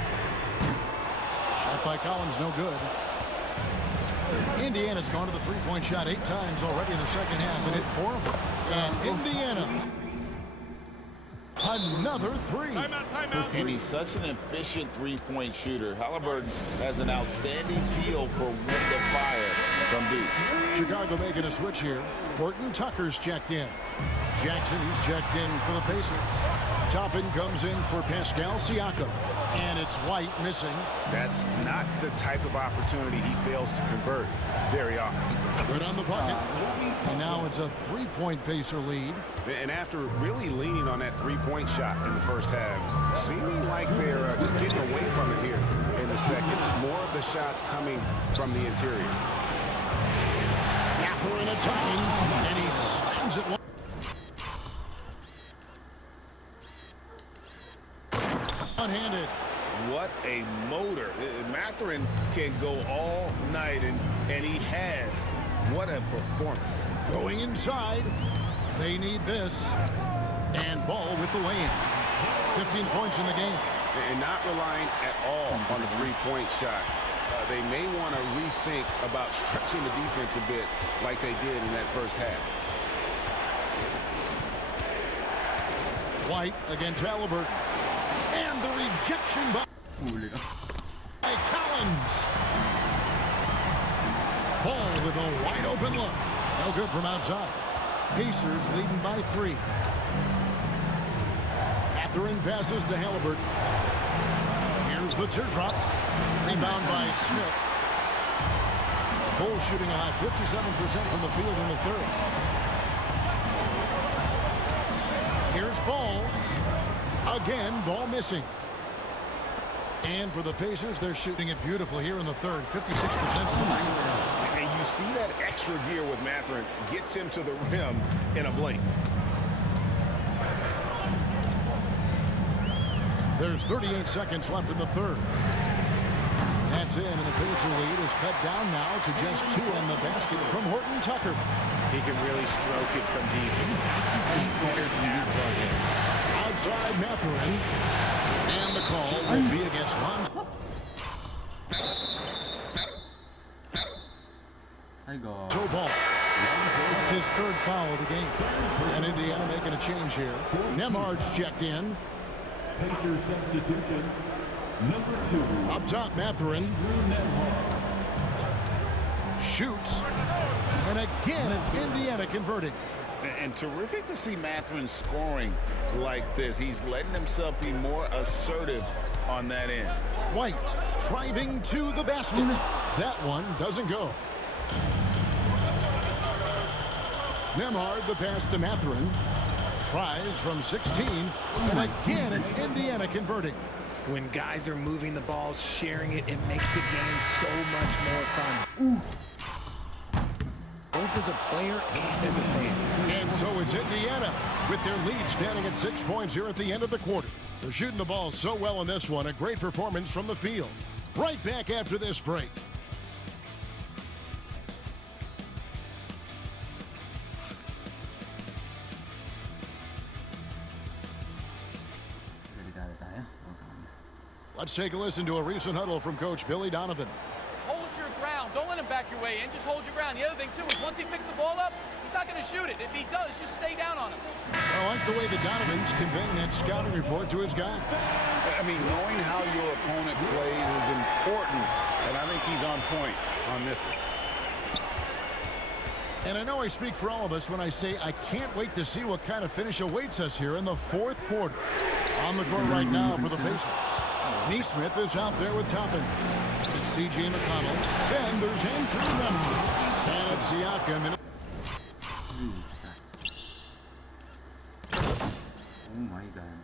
Shot by Collins, no good. Indiana's gone to the three-point shot 8 times already in the second half and hit 4 of them. And Indiana Another three. Timeout. And he's such an efficient three-point shooter. Halliburton has an outstanding feel for when to fire from deep. Chicago making a switch here. Horton Tucker's checked in. Jackson, he's checked in for the Pacers. Toppin comes in for Pascal Siakam. And it's White missing. That's not the type of opportunity he fails to convert very often. Good on the bucket. And now it's a three-point Pacer lead. And after really leaning on that three-point shot in the first half, seeming like they're just getting away from it here in the second. More of the shots coming from the interior. Mathurin attacking, and he slams it one. One-handed. What a motor. Mathurin can go all night, and he has. What a performance. Going inside. They need this. And Ball with the lay-in. 15 points in the game. And not relying at all on the three-point shot. They may want to rethink about stretching the defense a bit like they did in that first half. White against Halliburton. And the rejection by Collins. Ball with a wide open look. No good from outside. Pacers leading by 3. Mathurin passes to Halliburton. Here's the teardrop. Rebound by Smith. Bulls shooting a high 57% from the field in the third. Here's Ball. Again, Ball missing. And for the Pacers, they're shooting it beautifully here in the third. 56% from the field. And you see that extra gear with Mathurin gets him to the rim in a blink. There's 38 seconds left in the third. That's in, and the Pacer lead is cut down now to just 2 on the basket from Horton Tucker. He can really stroke it from deep. You have to keep better tabs on him. Outside Mathurin. And the call will be against Lonzo. So Ball. That's his third foul of the game. And Indiana making a change here. Nemhard's checked in. Pacers substitution, number 2. Up top, Mathurin. Shoots. And again, it's Indiana converting. And terrific to see Mathurin scoring like this. He's letting himself be more assertive on that end. White driving to the basket. That one doesn't go. Nemhard, the pass to Mathurin. Tries from 16. And again, it's Indiana converting. When guys are moving the ball, sharing it, it makes the game so much more fun. Both as a player and as a fan. And so it's Indiana with their lead standing at 6 points here at the end of the quarter. They're shooting the ball so well in this one. A great performance from the field. Right back after this break. Let's take a listen to a recent huddle from Coach Billy Donovan. Hold your ground. Don't let him back your way in. Just hold your ground. The other thing, too, is once he picks the ball up, he's not going to shoot it. If he does, just stay down on him. I like the way that Donovan's conveying that scouting report to his guys. I mean, knowing how your opponent plays is important, and I think he's on point on this one. And I know I speak for all of us when I say I can't wait to see what kind of finish awaits us here in the fourth quarter. On the court right now for the Pacers. Neesmith is out there with Toppin. It's T.J. McConnell. Then there's Andrew Nemhard. And it's Siakam. Oh my God.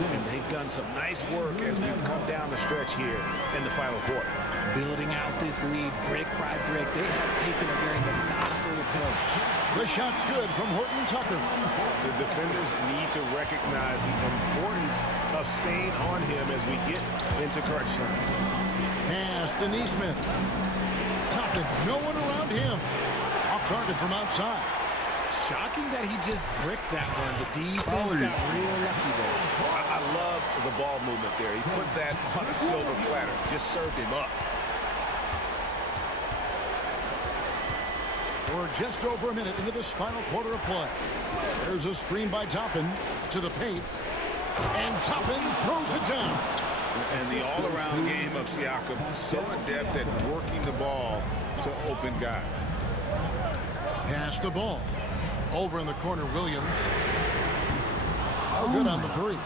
And they've done some nice work as we've come down the stretch here in the final quarter. Building out this lead brick by brick. They have taken a very methodical approach. The shot's good from Horton Tucker. The defenders need to recognize the importance of staying on him as we get into crunch time. Pass to Neesmith. Toppin, no one around him. Off target from outside. Shocking that he just bricked that one. The defense got real lucky there. I love the ball movement there. He put that on a silver platter. Just served him up. We're just over a minute into this final quarter of play. There's a screen by Toppin to the paint. And Toppin throws it down. And the all-around game of Siakam, so adept at working the ball to open guys. Pass the ball. Over in the corner, Williams. Oh, good on the three.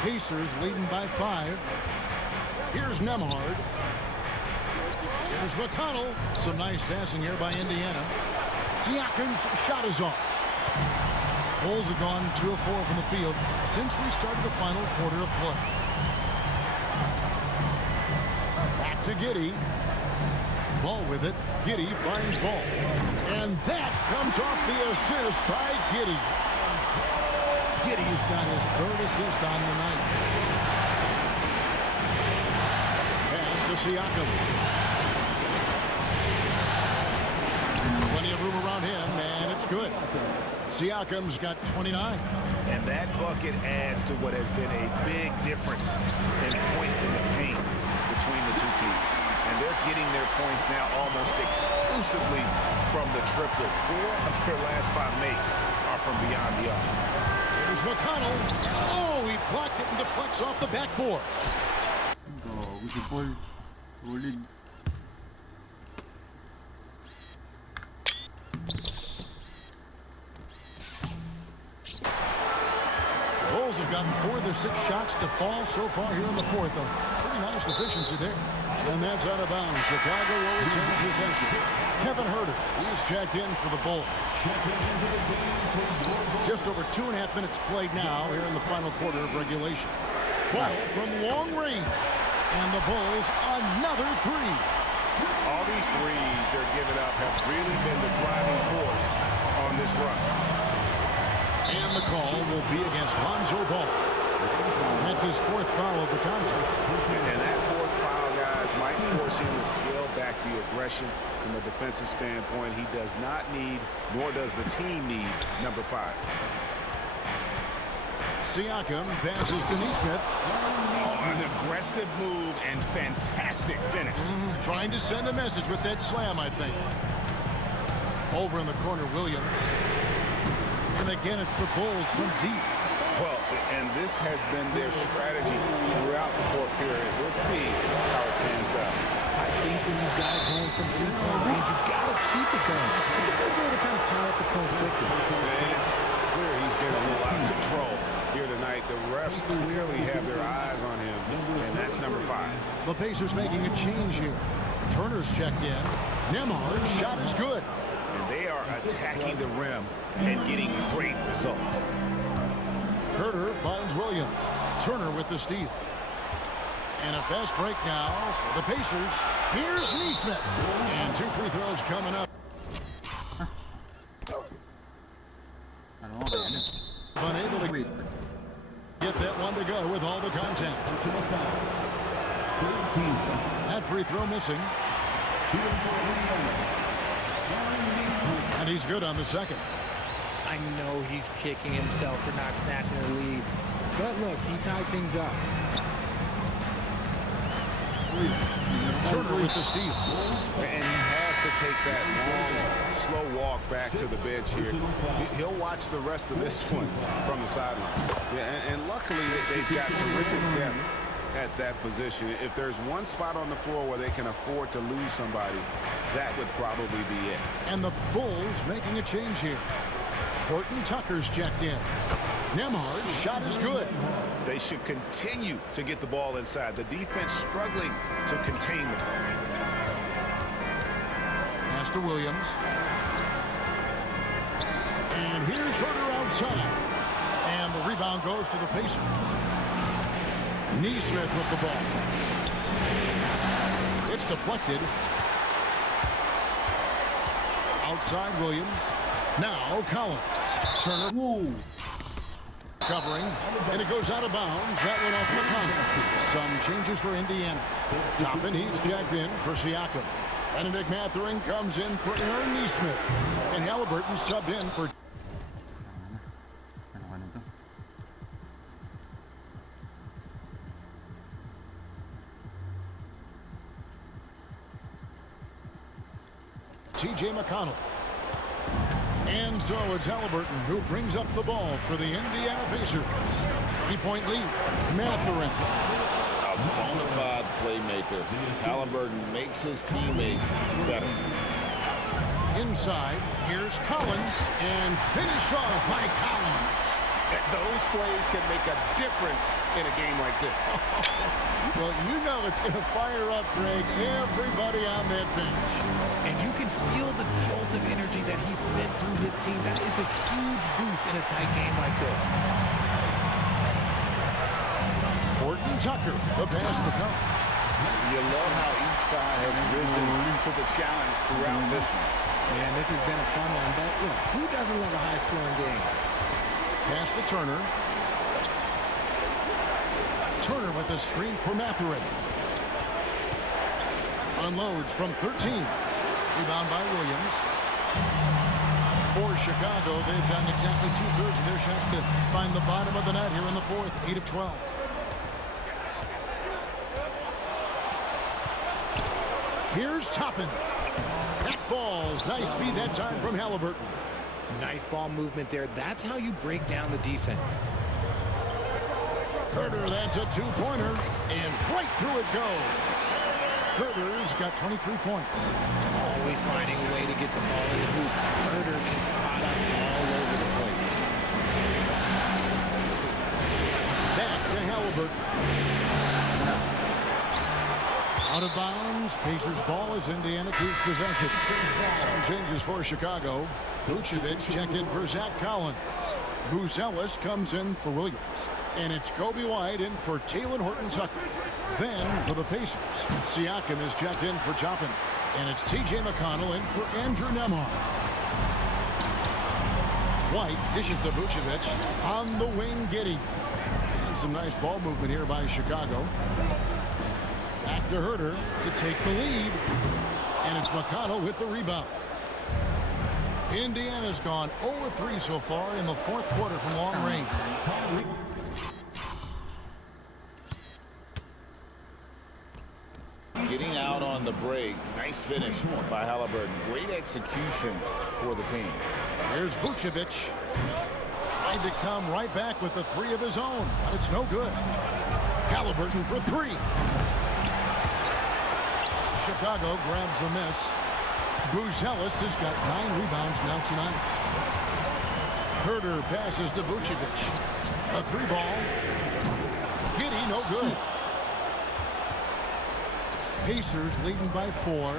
Pacers leading by 5. Here's Nembhard. Here's McConnell. Some nice passing here by Indiana. Siakam's shot is off. Bulls have gone 2 of 4 from the field since we started the final quarter of play. Back to Giddey. Ball with it. Giddey finds ball. And that comes off the assist by Giddey. Giddey's got his 3rd assist on the night. Pass to Siakam. Plenty of room around him, and it's good. Siakam's got 29. And that bucket adds to what has been a big difference in points in the paint between the two teams. And they're getting their points now almost exclusively from the triplet. 4 of their last 5 makes are from beyond the arc. Here's McConnell. Oh, he blocked it and deflects off the backboard. Bulls have gotten 4 of their 6 shots to fall so far here in the 4th. A pretty nice efficiency there. And that's out of bounds. Chicago will retain possession. Kevin Huerter, he's checked in for the Bulls. Just over 2.5 minutes played now here in the final quarter of regulation. Ball from long range. And the Bulls, another 3. All these threes they're giving up have really been the driving force on this run. And the call will be against Lonzo Ball. That's his 4th foul of the contest. And that 4th foul, guys, might force him to scale back the aggression from a defensive standpoint. He does not need, nor does the team need, number 5. Siakam passes to Neesmith. An aggressive move and fantastic finish. Trying to send a message with that slam, I think. Over in the corner, Williams. And again, it's the Bulls from deep. Well, and this has been their strategy throughout the 4th period. We'll see how it pans out. I think when you've got it going from 3-point range, you've got to keep it going. It's a good way to kind of pile up the points quickly. And it's clear he's getting a little out of control here tonight. The refs clearly have their eyes on him, and that's number 5. The Pacers making a change here. Turner's checked in. Nembhard's shot is good. And they are attacking the rim and getting great results. Huerter finds Williams. Turner with the steal. And a fast break now for the Pacers. Here's Neesmith. And 2 free throws coming up. Unable to get that one to go with all the contact. That free throw missing. And he's good on the second. I know he's kicking himself for not snatching the lead. But look, he tied things up. Turner with the steal. And he has to take that long, slow walk back to the bench here. He'll watch the rest of this one from the sideline. Yeah, and luckily they've got terrific depth at that position. If there's one spot on the floor where they can afford to lose somebody, that would probably be it. And the Bulls making a change here. Horton Tucker's checked in. Nembhard's shot is good. They should continue to get the ball inside. The defense struggling to contain them. Pass to Williams. And here's Huerter outside. And the rebound goes to the Pacers. Neesmith with the ball. It's deflected. Outside Williams. Now Collins. Turner. Whoa. Covering. And it goes out of bounds. That went off McConnell. Some changes for Indiana. Toppin, he's jacked in for Siakam. Benedict Mathurin comes in for Aaron Neesmith. And Halliburton subbed in for... TJ T.J. McConnell. And so it's Halliburton who brings up the ball for the Indiana Pacers. 3-point lead. Mathurin. A bona fide playmaker. Halliburton makes his teammates better. Inside, here's Collins, and finished off by Collins. Those plays can make a difference in a game like this. Well, you know it's going to fire up, Greg, everybody on that bench. And you can feel the jolt of energy that he sent through his team. That is a huge boost in a tight game like this. Horton Tucker, the pass to Collins. You love how each side has risen to the challenge throughout this one. Man, this has been a fun one, but look, who doesn't love a high-scoring game? Pass to Turner. Turner with a screen for Mathurin. Unloads from 13. Rebound by Williams. For Chicago, they've gotten exactly 2/3 of their shots to find the bottom of the net here in the fourth. 8 of 12. Here's Toppin. That falls. Nice feed that time from Halliburton. Nice ball movement there. That's how you break down the defense. Herter, that's a two-pointer, and right through it goes. Herter's got 23 points. Always finding a way to get the ball in the hoop. Herter can spot up all over the place. Back to Halliburton. Out of bounds. Pacers ball as Indiana keeps possession. Some changes for Chicago. Vucevic checked in for Zach Collins. Buzelis comes in for Williams. And it's Kobe White in for Taylor Horton Tucker. Then for the Pacers, Siakam is checked in for Toppin. And it's T.J. McConnell in for Andrew Nembhard. White dishes to Vucevic. On the wing, Giddey. And some nice ball movement here by Chicago. Back to Herter to take the lead. And it's McConnell with the rebound. Indiana's gone 0-3 so far in the fourth quarter from long range. Getting out on the break. Nice finish by Halliburton. Great execution for the team. Here's Vucevic. Tried to come right back with the three of his own, but it's no good. Halliburton for three. Chicago grabs the miss. Buzelis has got 9 rebounds now tonight. Herter passes to Vucevic. A three ball. Giddey, no good. Pacers leading by 4.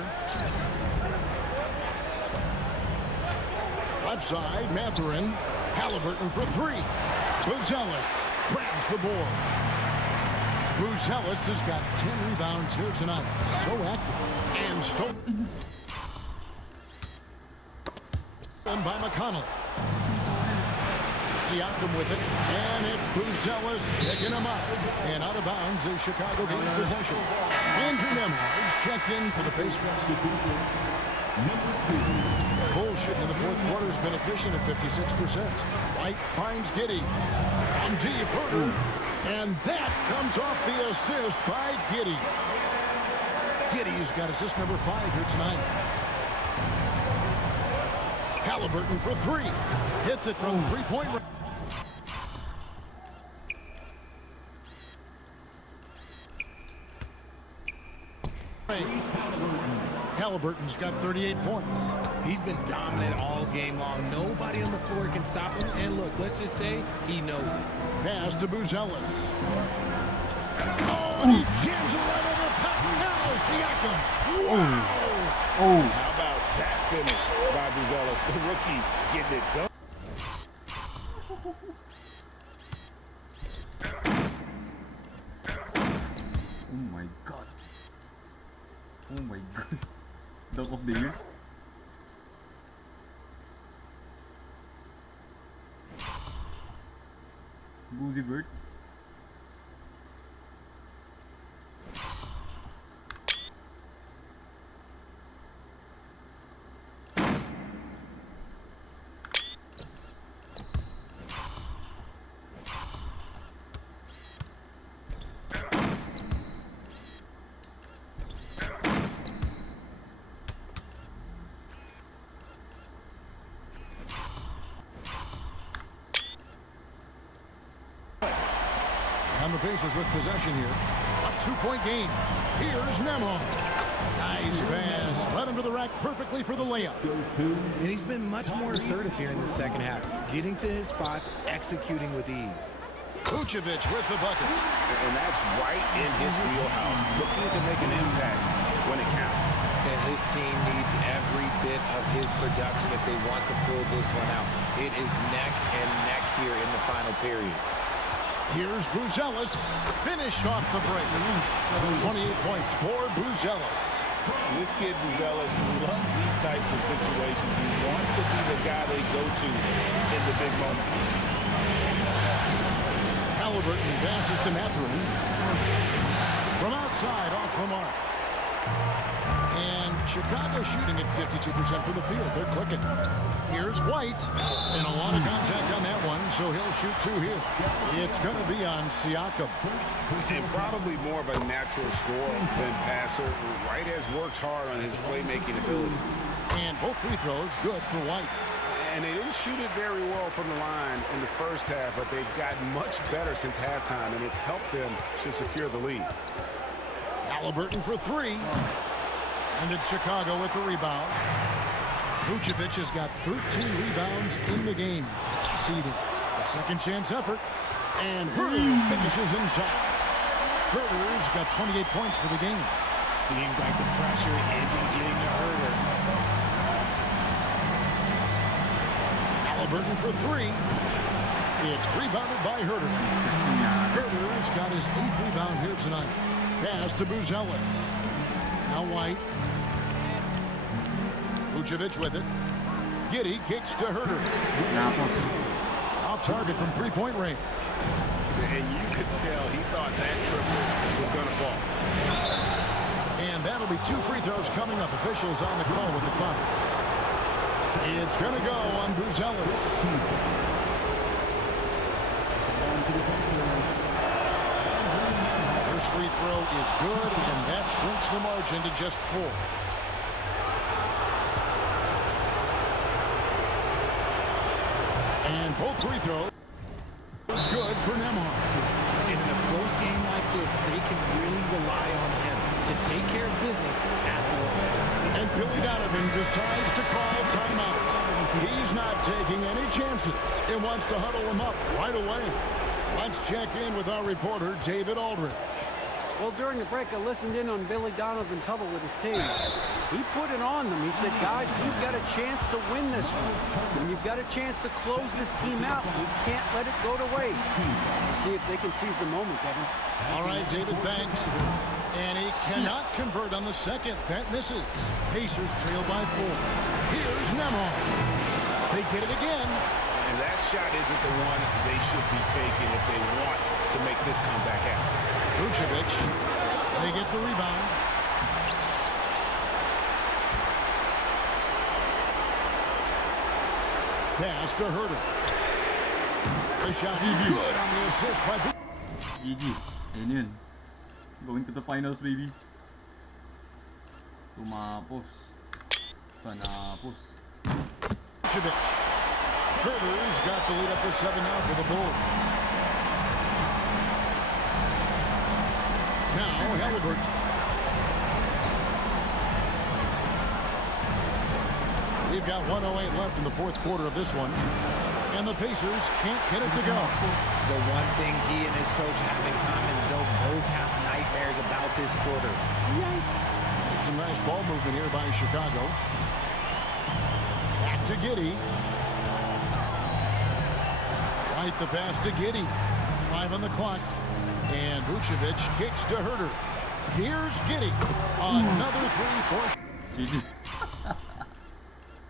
Left side, Mathurin. Halliburton for 3. Buzelis grabs the board. Buzelis has got 10 rebounds here tonight. So active. And stolen by McConnell. Siakam with it. And it's Buzelis picking him up. And out of bounds as Chicago gains possession. Andrew Nembhard checked in for the Pacers. Bullshit in the fourth quarter has been efficient at 56%. White finds Giddey. On deep, Herter. And that comes off the assist by Giddey. Giddey's got assist number 5 here tonight. Halliburton for 3. Hits it from three-point range. Halliburton's got 38 points. He's been dominant all game long. Nobody on the floor can stop him. And look, let's just say he knows it. Pass to Buzelis. Oh, and he jams it right over Pascal Siakam. Wow. Oh. How about that finish by Buzelis? The rookie getting it done. Oh my god. Oh my god. Dunk of the year. Boozy Bird. And the Pacers with possession here. A 2-point game. Here's Nemo. Nice pass. Led him to the rack perfectly for the layup. And he's been much more assertive here in the second half, getting to his spots, executing with ease. Vucevic with the bucket. And that's right in his wheelhouse, looking to make an impact when it counts. And his team needs every bit of his production if they want to pull this one out. It is neck and neck here in the final period. Here's Buzelis. Finish off the break. That's 28 points for Buzelis. This kid, Buzelis, loves these types of situations. He wants to be the guy they go to in the big moments. Halliburton passes to Mathurin. From outside, off the mark. And Chicago shooting at 52% from the field. They're clicking. Here's White. And a lot of contact on that one, so he'll shoot 2 here. It's going to be on Siakam. And probably more of a natural scorer than passer. White has worked hard on his playmaking ability. And both free throws good for White. And they didn't shoot it very well from the line in the first half, but they've gotten much better since halftime, and it's helped them to secure the lead. Halliburton for 3. And it's Chicago with the rebound. Vucevic has got 13 rebounds in the game. Conceding a second chance effort. And Herder finishes inside. Herder's got 28 points for the game. Seems like the pressure isn't getting to Herder. Halliburton for 3. It's rebounded by Herder. Herder's got his 8th rebound here tonight. Pass to Buzelis. Now White. Vucevic with it. Giddey kicks to Herder. Off target from 3-point range. And you could tell he thought that triple was going to fall. And that'll be 2 free throws coming up. Officials on the call with the foul. It's going to go on Buzelis. First free throw is good, and that shrinks the margin to just 4. And both free throws is good for Nembhard. And in a close game like this, they can really rely on him to take care of business at the line. And Billy Donovan decides to call timeout. He's not taking any chances and wants to huddle him up right away. Let's check in with our reporter, David Aldridge. Well, during the break, I listened in on Billy Donovan's huddle with his team. He put it on them. He said, guys, we've got a chance to win this one. When you've got a chance to close this team out, you can't let it go to waste. We'll see if they can seize the moment, Kevin. All right, David, thanks. And he cannot convert on the second. That misses. Pacers trail by 4. Here's Nembhard. They get it again. And that shot isn't the one they should be taking if they want to make this comeback happen. Vucevic, they get the rebound. Pass to Herder. The shot is good on the assist by GG. Ayun yun. Going to the finals, baby. Tumapos. Panapos. Vucevic. Herder's got the lead up to 7 now for the Bulls. Now Halliburton. We've got 1:08 left in the 4th quarter of this one. And the Pacers can't get it to go. The one thing he and his coach have in common, they'll both have nightmares about this quarter. Yikes. Some nice ball movement here by Chicago. Back to Giddey. Right the pass to Giddey. 5 on the clock. And Vucevic kicks to Herder. Here's Giddey. Another 3 for GG.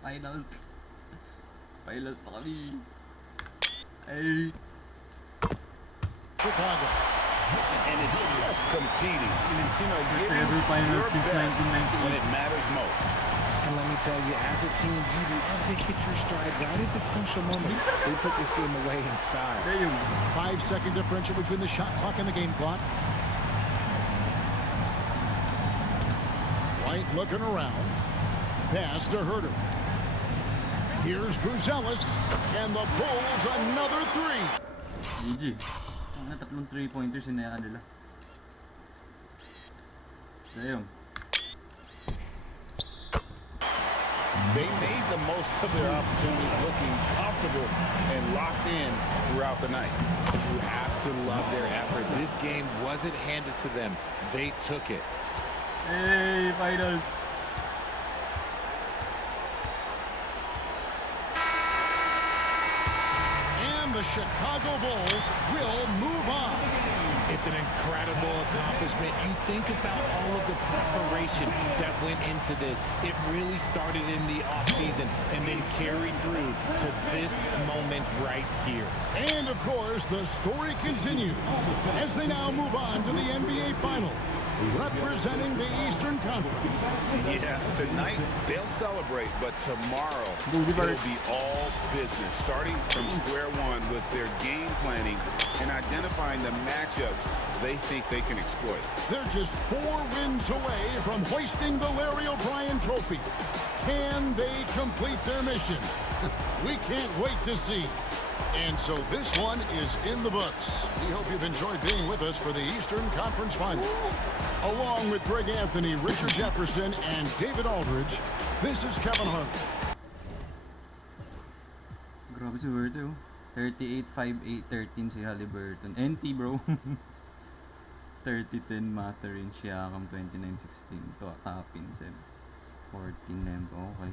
Finals. Finals na kami. Ay. Chicago. And it's just competing. You know, Every final your since best 1998. when it matters most. And let me tell you, as a team, you love to hit your stride right at the crucial moments. They put this game away in style. 5-second differential between the shot clock and the game clock. White looking around. Pass to Herder. Here's Buzelis. And the Bulls another 3. GG. Na tatlong 3-pointers sinaya nila. Damn. They made the most of their opportunities, looking comfortable and locked in throughout the night. You have to love their effort. This game wasn't handed to them. They took it. Hey, finals. And the Chicago Bulls will move on. It's an incredible accomplishment. You think about all of the preparation that went into this. It really started in the offseason and then carried through to this moment right here. And, of course, the story continues as they now move on to the NBA Finals, representing the Eastern Conference. Yeah, tonight they'll celebrate, but tomorrow it'll be all business, starting from square one with their game planning and identifying the matchups they think they can exploit. They're just 4 wins away from hoisting the Larry O'Brien Trophy. Can they complete their mission? We can't wait to see. And so this one is in the books. We hope you've enjoyed being with us for the Eastern Conference Finals. Along with Greg Anthony, Richard Jefferson, and David Aldridge, this is Kevin Hart. Grabe si Berto. 38, 5, 8, 13 si Halliburton. NT bro. 30-10 Matherin, Siakam 29-16. Tapin 7. 14 Nempo. Okay.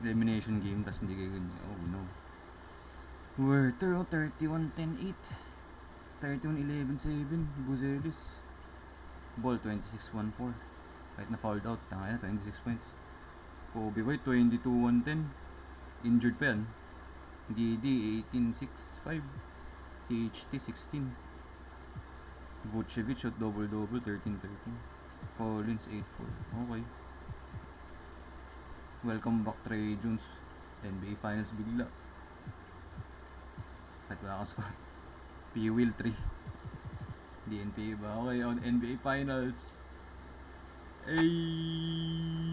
Elimination game, tas hindi kayo ganyan. Oh no. Werther 31-10-8. 31-11-7. Buzelis. Ball 26-1-4. Kahit na fouled out, kaya 26 points. Kobe White 22-1-10. Injured pa yan. DD 18-6-5. THT 16. Vucevic shot double-double 13-13. Collins 8-4. Okay. Welcome back Trey Jones. NBA Finals bigla. Kahit wala ka score. P-Will 3. DNP ba? Okay, on NBA Finals. Ay.